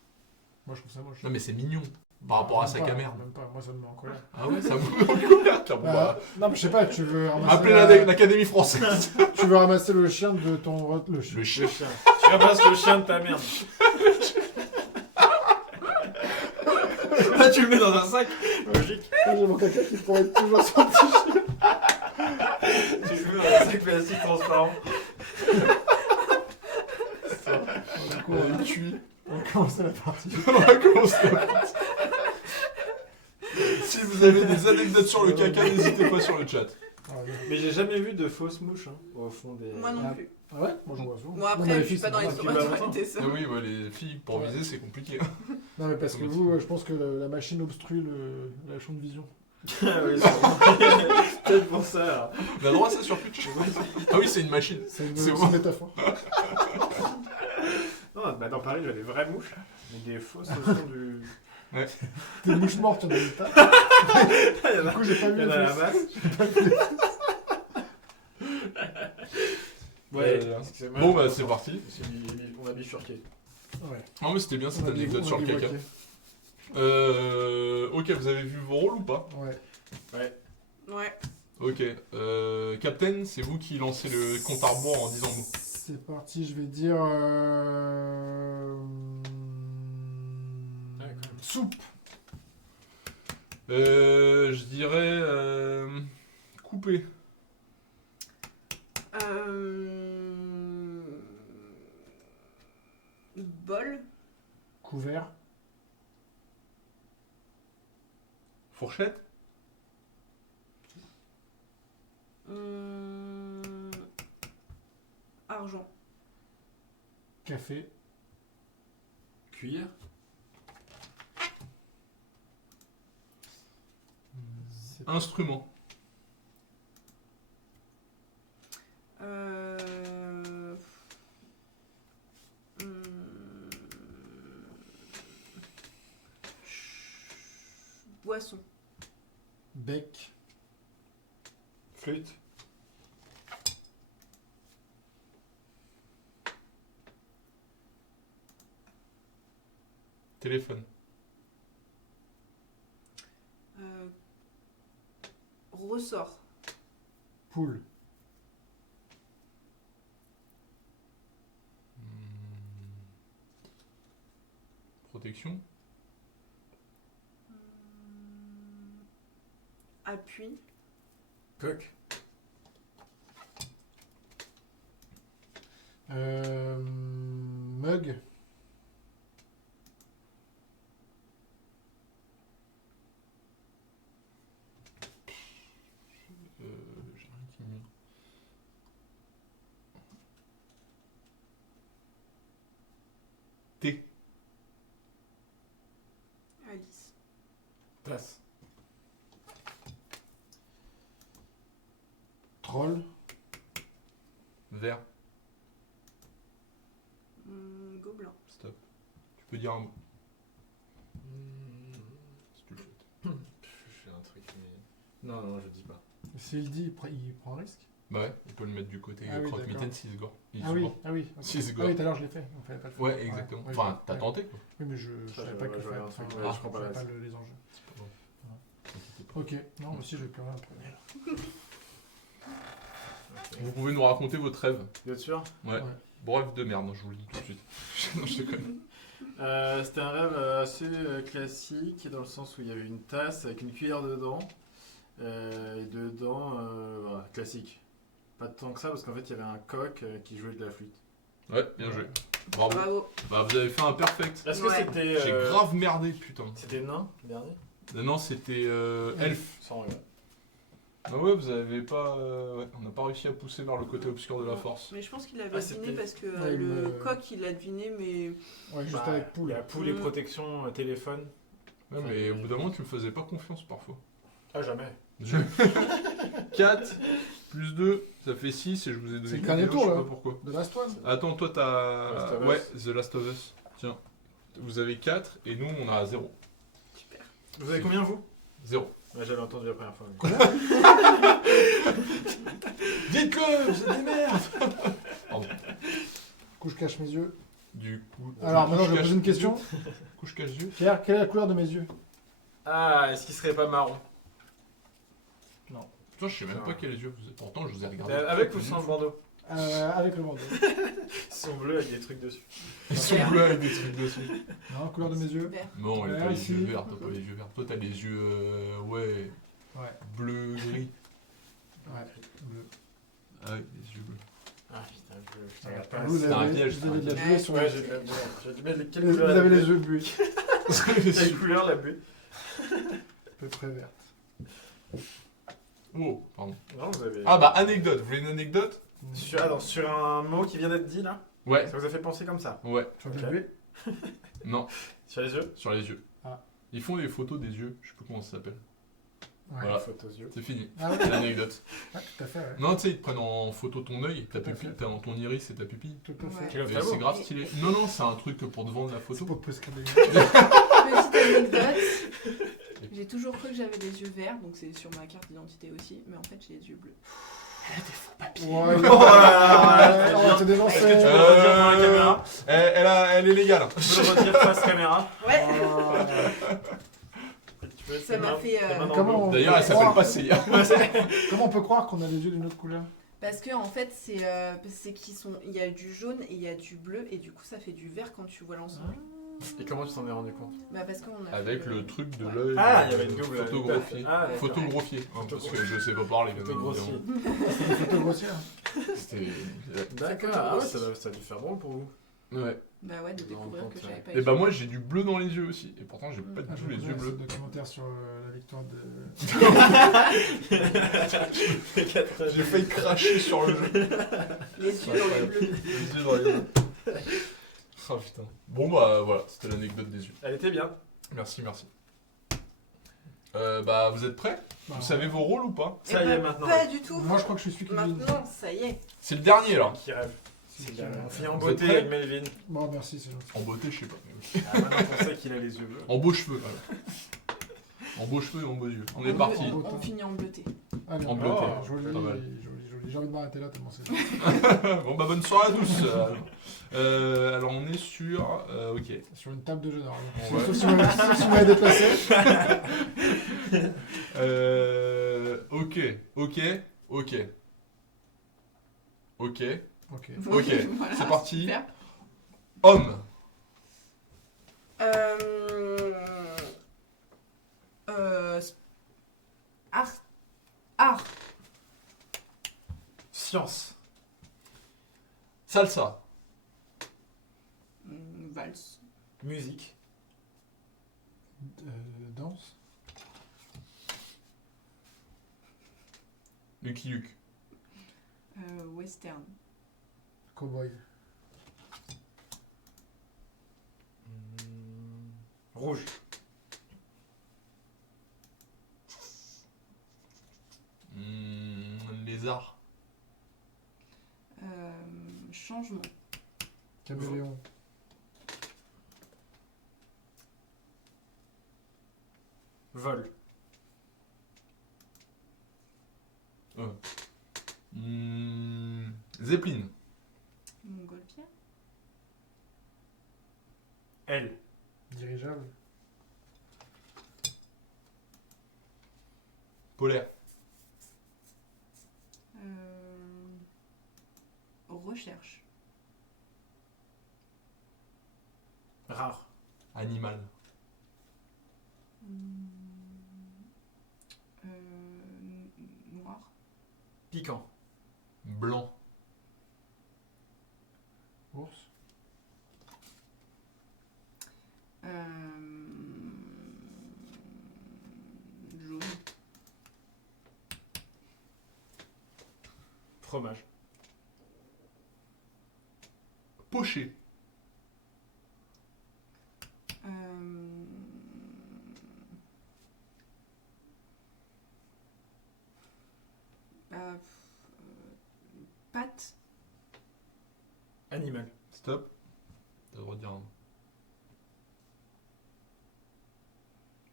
Moi, je trouve ça moche. Non mais c'est mignon par rapport à Même sac pas, à merde. Même pas, moi ça me met en colère. Ah ouais ça me met en colère. Tiens, bon, bah, Non, mais je sais pas, tu veux ramasser, appelez l'Académie française. tu veux ramasser le chien de ton. Le chien. Le Le chien. chien. Tu ramasses le chien de ta merde. Là, tu le mets dans un sac. Logique. Moi, j'ai mon caca qui pourrait être toujours son petit chien. Tu le mets dans un sac plastique transparent. Du coup, on va commencer la partie. On va commencer la partie. Si vous avez des anecdotes sur le caca n'hésitez pas sur le chat. Ah, ouais. Mais j'ai jamais vu de fausses mouches hein, au fond des. moi non plus. Ah ouais, moi j'en vois souvent. Moi Non, mais après, les je suis filles, pas dans c'est les normal. normal. autorités ça. Ah oui, ouais, les filles pour Ouais. viser c'est compliqué. Non, mais parce que vous, je pense que la machine obstrue la champ de vision. Ah oui, c'est peut-être pour ça. Alors. On a le droit à ça sur Twitch. Ah oui c'est une machine. C'est une, C'est c'est bon. une métaphore. Non, bah dans Paris, il y a des vraies mouches, mais des fausses au fond du. Des mouches mortes, il y en a des tas. Il y en Du a, coup, j'ai pas il vu y en a les la fausses. masse. Ouais, excusez-moi. Bon bah c'est parti. On a bifurqué. Ouais. Non mais c'était bien cette On a dit- anecdote on a sur le dit caca. moitié. Ok vous avez vu vos rôles ou pas? Ouais. Ouais. Ok. Captain c'est vous qui lancez le compte à rebours en disant nous. C'est parti, je vais dire. Ouais, quand même. Soupe. Je dirais couper. Bol. Couvert. Fourchette. Argent. Café. Cuillère. C'est Instrument. Boisson. bec. Flûte. Téléphone. Ressort. Poule. Protection. Appui. Coque. Mug. J'ai rien qui me vient. T. Alice. Tasse. Troll. Vert. Gobelin. Stop. Tu peux dire un mot. Si tu le souhaites. Je fais un truc, mais. Non, non, je dis pas. S'il dit, il prend un risque. Bah ouais, il peut le mettre du côté Ah oui, croque-mitaine d'accord. s'il se gore. Il Ah se oui, gore. ah oui. ok. Si, c'est Ah gore. oui, tout à l'heure je l'ai fait. On fallait pas le faire. Ouais, exactement. Ouais, Enfin, t'as ouais. tenté quoi. Oui, mais je savais pas que je faire. vois un Enfin, truc, je je prends pas savais la pas suite. les enjeux. T'inquiète pas. Ok, non, moi aussi je vais plus rien après. Vous pouvez nous raconter votre rêve. Vous êtes sûr? Ouais. Bref de merde, je vous le dis tout de suite. Non, je déconne. C'était un rêve assez classique, dans le sens où il y avait une tasse avec une cuillère dedans. Et dedans, voilà, classique. Pas tant que ça, parce qu'en fait, il y avait un coq qui jouait de la flûte. Ouais, bien joué. Bravo. Bravo. Bah, vous avez fait un perfect. Est-ce que Ouais. c'était. J'ai grave merdé, putain. C'était nain, le dernier? Non, c'était elfe. Sans regret. Ah ouais, vous avez pas. Ouais, on n'a pas réussi à pousser vers le côté obscur de la force. Mais je pense qu'il avait Ah, deviné c'était- parce que Ouais, le il me- coq il l'a deviné, mais Ouais, juste Bah, avec Il poule. y a poule et Mm. protection, téléphone. Ouais, mais au bout d'un moment, tu me faisais pas confiance parfois. Ah, jamais. 4 plus 2, ça fait 6 et je vous ai donné C'est le quatre dernier vidéos, tour, je sais là. pas pourquoi. De Last One. Attends, toi Last t'as. of Ouais, Us. The Last of Us. Tiens. Vous avez 4 et nous on a 0. super. Vous avez combien, vous? 0. Ouais, j'avais entendu la première fois. mais- Dites-le, c'est des merdes. Pardon. Du coup, je cache mes yeux. Du coup. Alors maintenant, je vais cache poser une les question. yeux. Du coup, je cache les yeux. Pierre, quelle est la couleur de mes yeux? Ah, est-ce qu'il serait pas marron? Putain, je sais même pas quels yeux vous êtes. Pourtant, je vous ai regardé. Avec ou sans le bandeau? Avec le bandeau. Ils sont bleus avec des trucs dessus. Ils sont bleus avec des trucs dessus. Non, couleur de mes yeux. Vert. Non, il a Ouais, pas les si. yeux verts, t'as pas les yeux verts. Toi, t'as les yeux. Ouais. Ouais. Bleu, gris. Ouais. Bleu. Ah oui, les yeux bleus. Ah putain, je Ouais. regarde pas. Vous c'est un avez piège, vous avez de la buée sur Ouais, les j'ai yeux. de la buée. J'ai dû mettre quelle Vous couleur avez la les buée? yeux bués. Quelle couleur la buée? À peu près verte. Oh, pardon. Non, vous avez. Ah bah, anecdote. Vous voulez une anecdote? Sur un mot qui vient d'être dit là? Ouais. Ça vous a fait penser comme ça? Ouais. Tu vois Ok. la buée? Non, Sur les yeux? sur les yeux. Ah. Ils font des photos des yeux. Je sais plus comment ça s'appelle. Ouais. Voilà. Photo aux yeux. C'est fini. Ah ouais, L'anecdote. ouais, tout à fait, ouais. Non, tu sais, ils te prennent en photo ton œil, ta Tout à pupille, fait. t'as dans ton iris et ta pupille. Tout à fait. Ouais. Quel Mais ophtalmo? c'est grave stylé. Non, non, c'est un truc pour te vendre la C'est photo. pour prescrire des Petite anecdote. J'ai toujours cru que j'avais les yeux verts, donc c'est sur ma carte d'identité aussi, mais en fait j'ai les yeux bleus. Ouais, Oh là là, ouais, on va te dénoncer. Est-ce que tu peux le redire dans la caméra? Elle est légale. Tu peux le redire face caméra? Ouais. Tu peux Ça m'a fait, tes mains dans comment le dos. on- D'ailleurs, elle s'appelle pas Célia. Comment on peut croire qu'on a les yeux d'une autre couleur? Parce que en fait c'est qu'ils sont, il y a du jaune et il y a du bleu et du coup ça fait du vert quand tu vois l'ensemble. Et comment tu t'en es rendu compte? Bah parce qu'on a Avec fait, le truc de ouais. l'œil. Ah, il y avait une double. Photographié. Ah, d'accord. Photographié. Hein, parce que je sais pas parler. bien Photo grossier. évidemment. C'est des photos grossières. C'était. D'accord, ah ouais, ça a dû faire drôle pour vous. Ouais. Bah ouais, de Je me rends découvrir compte, que j'avais ouais. pas Et les bah yeux. moi j'ai du bleu dans les yeux aussi. Et pourtant j'ai pas Ah, du je tout les yeux connais bleus. ce documentaire sur la victoire de. J'ai failli cracher sur le jeu. Les yeux dans les bleus. Les yeux dans les yeux. Oh putain. Bon bah voilà, c'était l'anecdote des yeux. Elle était bien. Merci. Bah vous êtes prêts? Bah, Vous savez vos rôles ou pas? Ça Eh y est, ben, maintenant. Pas du tout. Moi, je crois que je suis celui qui devine. Maintenant, ça y est. C'est le dernier là. Qui rêve. C'est qui, On finit en Vous êtes beauté prêts avec Melvin. Bon, merci, c'est gentil. En beauté, je sais pas. mais oui. Ah, maintenant qu'on sait qu'il a les yeux bleus. En beaux cheveux. Voilà. En beaux cheveux et en beaux yeux. On est En parti. bleu- On finit en bleuté. Allez, En on bleuté. va. Joli, Pas mal. joli. J'ai envie de m'arrêter là tellement c'est. Bon bah bonne soirée à tous. Alors on est sur. Ok. Sur une table de jeu d'or. Ouais. Sauf si vous m'avez déplacé. Ok. Ok. Ok, Voilà, c'est parti. super. Homme. Art. Science. Salsa. Valse. Musique. Danse. Lucky Luke. Western. Cowboy. Rouge. Lézard. Changement. Caméléon. Vol. Zeppelin. Montgolfière. L. Dirigeable. Polaire. Recherche. Rare. Animal. Noir. Piquant. Blanc. Ours. Jaune. Fromage. Poché. Pâte. Animal. Stop. T'as le droit de dire un nom.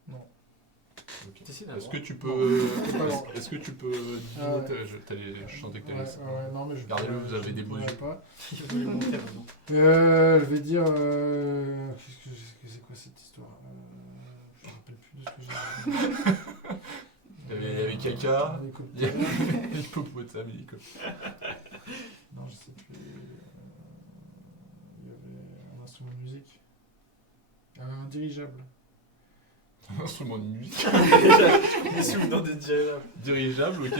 Non. Ok. T'essaies Est-ce d'avoir. que tu peux. c'est pas long. Est-ce que tu peux deviner Ah ouais. je sentais que Ouais, t'allais. ouais, non, mais je. Regardez-le, vous avez des beaux je yeux. pas. Il voulait monter maintenant. Je vais dire. C'est quoi cette histoire Je me rappelle plus de ce que j'ai. Il y avait caca. Il y Hélicoptère. avait hippopotame, hélicoptère. Non, je sais plus. Il y avait un instrument de musique. Un dirigeable. Un instrument de musique. Les souvenirs des dirigeables. Dirigeable, ok.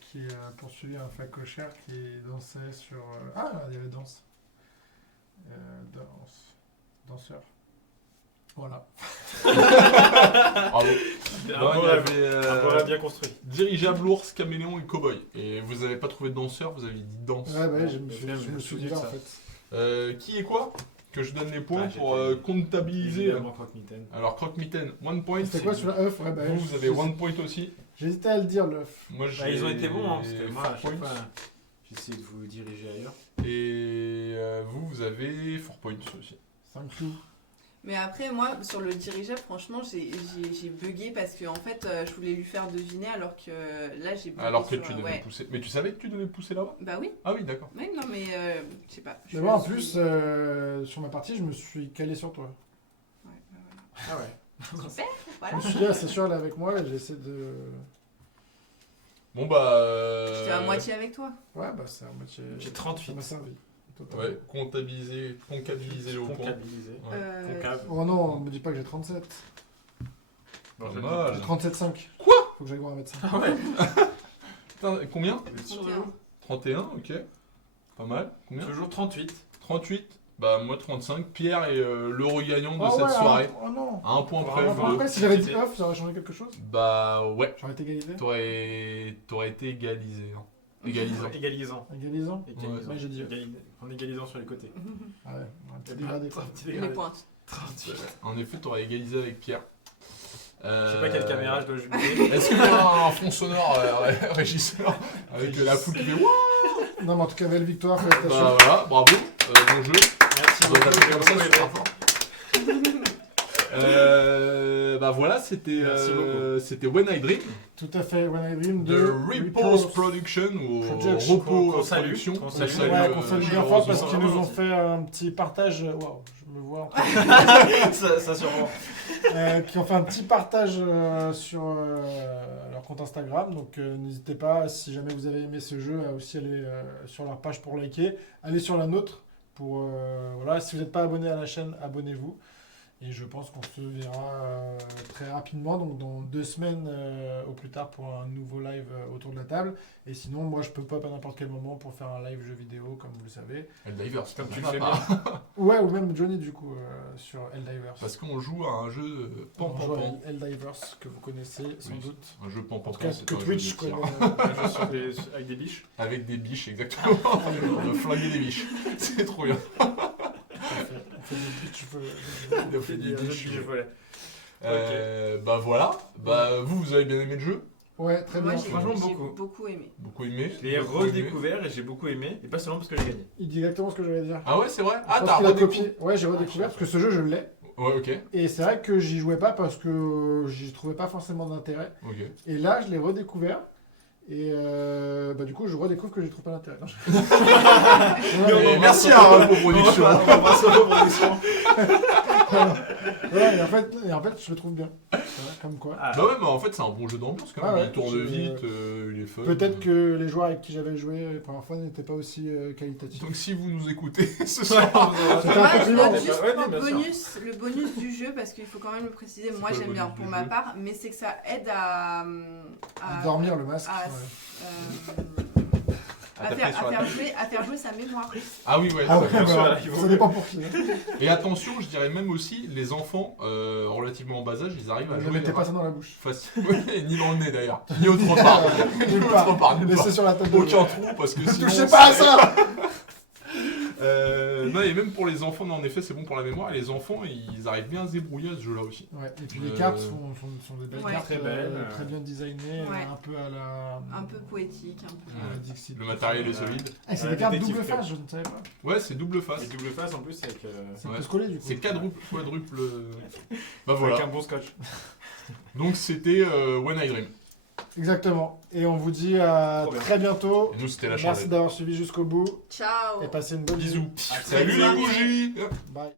Qui a poursuivi un facochère qui dansait sur. Ah, il y avait danse. Danseur. Voilà. Bravo. Un Bon, beau il y rêve. avait, Un beau rêve bien construit. dirigeable, ours, caméléon et cowboy. Et vous avez pas trouvé de danseur, vous avez dit danse. Ouais, bah, je Au me final, suis je me dit là en souviens de fait. Qui est quoi? Que je donne les points Ah, j'ai pour pas eu. comptabiliser. Évidemment, croque-mitaine. Alors, croque-mitaine, 1 point. C'était quoi sur la œuf? Ouais, bah, Vous avez 1 point aussi. J'hésitais à le dire, l'œuf. Moi, j'ai. Bah, ils ont été bons, hein, parce que moi, à 4 chaque points. fois, j'essaie de vous diriger ailleurs. Et vous avez 4 points aussi. 5 clous. Mais après, moi, sur le dirigeable, franchement, j'ai bugué parce que en fait, je voulais lui faire deviner alors que là, j'ai bugué. Alors que sur, tu devais ouais. pousser. Mais tu savais que tu devais pousser là-bas? Bah oui, Ah oui, d'accord. oui, non, mais je sais pas. Mais moi, en plus, sur ma partie, je me suis calé sur toi. Ouais, bah Ah ouais. voilà. Super, Je voilà. me suis dit, ah, c'est sûr, elle est avec moi et j'essaie de. Bon bah. J'étais à moitié avec toi. Ouais, bah, c'est à moitié. J'ai Ça 38. m'a servi. Totalement. Ouais, comptabiliser le point. Comptabilisé. Ouais. Concave. Oh non, on me dit pas que j'ai 37. Bon, Pas je le mal. J'ai 37,5. Quoi? Faut que j'aille voir un médecin. Ah ouais. Putain, combien? Vous êtes sûr, 31. vous 31, ok. Pas mal. Combien? Toujours 38. 38. Bah, moi 35. Pierre est l'euro gagnant de Ah cette ouais, soirée. Oh non. À un point près. Bravo. vous Enfin, deux. après, si j'avais dit off, ça aurait changé quelque chose. Bah, ouais. J'aurais été égalisé. T'aurais été égalisé. Hein. Égalisant. Égalisant. Égalisant. Égalisant. Ouais, j'ai dit. En égalisant sur les côtés. Ah ouais, un petit dégradé quoi. Un petit Les dégradé. pointes. 38. En effet, t'aurais égalisé avec Pierre. Je sais pas quelle caméra je dois juger. Est-ce qu'il y a un fond sonore, régisseur, avec la foule qui fait wouah. Non, mais en tout cas, belle victoire, félicitations. Bah voilà, bravo, bon jeu. Merci On doit beaucoup. taper comme ça, j'ai super beaucoup fort. Bah voilà, c'était Merci beaucoup. c'était When I Dream Tout à fait, When I Dream de de Repose Production ou Production. Repos Qu'on salue, Production. qu'on salue. Ouais, qu'on salue bien fort parce qu'ils nous ont Merci. fait un petit partage. Waouh, je me vois. en train aidé. Ça sûrement. qui ont fait un petit partage sur leur compte Instagram. Donc n'hésitez pas, si jamais vous avez aimé ce jeu, à aussi aller sur leur page pour liker. Allez sur la nôtre. Pour, voilà. Si vous n'êtes pas abonné à la chaîne, abonnez-vous. Et je pense qu'on se verra très rapidement, donc dans 2 semaines au plus tard pour un nouveau live autour de la table. Et sinon, moi je peux pop à n'importe quel moment pour faire un live jeu vidéo, comme vous le savez. Helldivers, Comme tu le on fais va bien. pas. Ouais, ou même Johnny du coup sur Helldivers. Parce qu'on joue à un jeu On joue à pan-pan-pan. Helldivers que vous connaissez sans Oui. doute. Un jeu En tout pan-pan-pan, cas, c'est que un jeu Twitch de tir. connaît. Avec des biches. Avec des biches, exactement. On a flingué des biches. C'est trop bien. On fait des bitch, On a fait des biches. Voilà. Bah voilà. Bah vous avez bien aimé le jeu? Ouais, très Moi, bien. j'ai Franchement, j'ai beaucoup. beaucoup aimé. Beaucoup aimé. Je l'ai Beaucoup aimé. redécouvert et j'ai beaucoup aimé. Et pas seulement parce que j'ai gagné. Il dit exactement ce que je voulais dire. Ah ouais, c'est vrai? Ah, Je pense t'as qu'il a redécouvert? copié. Ouais, j'ai redécouvert parce que ce jeu je l'ai. Ouais, ok. Et c'est vrai que j'y jouais pas parce que j'y trouvais pas forcément d'intérêt. Ok. Et là, je l'ai redécouvert. Et bah, du coup, je redécouvre que je trouve pas d'intérêt. Non, je- Et merci à Repo Production. On va passer aux productions. Voilà, et en fait, je le trouve bien. Voilà, comme quoi. Ah, Bah ouais, mais en fait, c'est un bon jeu d'ambiance quand même. Ah ouais, Il tourne je- vite, il est fun. Peut-être que les joueurs avec qui j'avais joué la première fois n'étaient pas aussi qualitatifs. Donc si vous nous écoutez ce soir, C'était un Moi, je compliment. note juste Ouais, pour bien sûr. le bonus du jeu, parce qu'il faut quand même le préciser, C'est moi quoi le j'aime bien bonus pour du ma jeu part, mais c'est que ça aide à Dormir le masque. à- ouais. à faire jouer sa mémoire. ah oui, ouais. Ah ouais, ça- bien sûr, bah, là, il vaut ça mieux. dépend pour qui. Hein. Et attention, je dirais même aussi, les enfants relativement en bas âge, ils arrivent à Ne jouer mettez pas ça dans la bouche. facilement, ni dans le nez d'ailleurs, ni autre part. Nulle Autre part. part, nulle Laissez part. sur la table de Aucun jeu. trou parce que sinon. Touchez pas à ça. Non, et même pour les enfants, non, en effet, c'est bon pour la mémoire. Et les enfants, ils arrivent bien à se débrouiller à ce jeu-là aussi. Ouais, et puis les Euh, cartes sont des belles Ouais. cartes, Très belles. très bien designées, Ouais. un peu à la. Un peu poétique, un peu. à la Dixit. Le matériel est solide. Ah, c'est Ouais, des cartes détective double Club. face, je ne savais pas. Ouais, c'est double face. Et double face en plus avec, Ça Ouais. peut se coller du coup. C'est quadruple. Bah avec voilà. un bon scotch. Donc c'était When I Dream. Exactement. Et on vous dit à Trop bien. très bientôt. Et nous, c'était la Merci chandelle. d'avoir suivi jusqu'au bout Ciao. et passez une bonne Bisous. À très Salut les bientôt. bougies. Bye.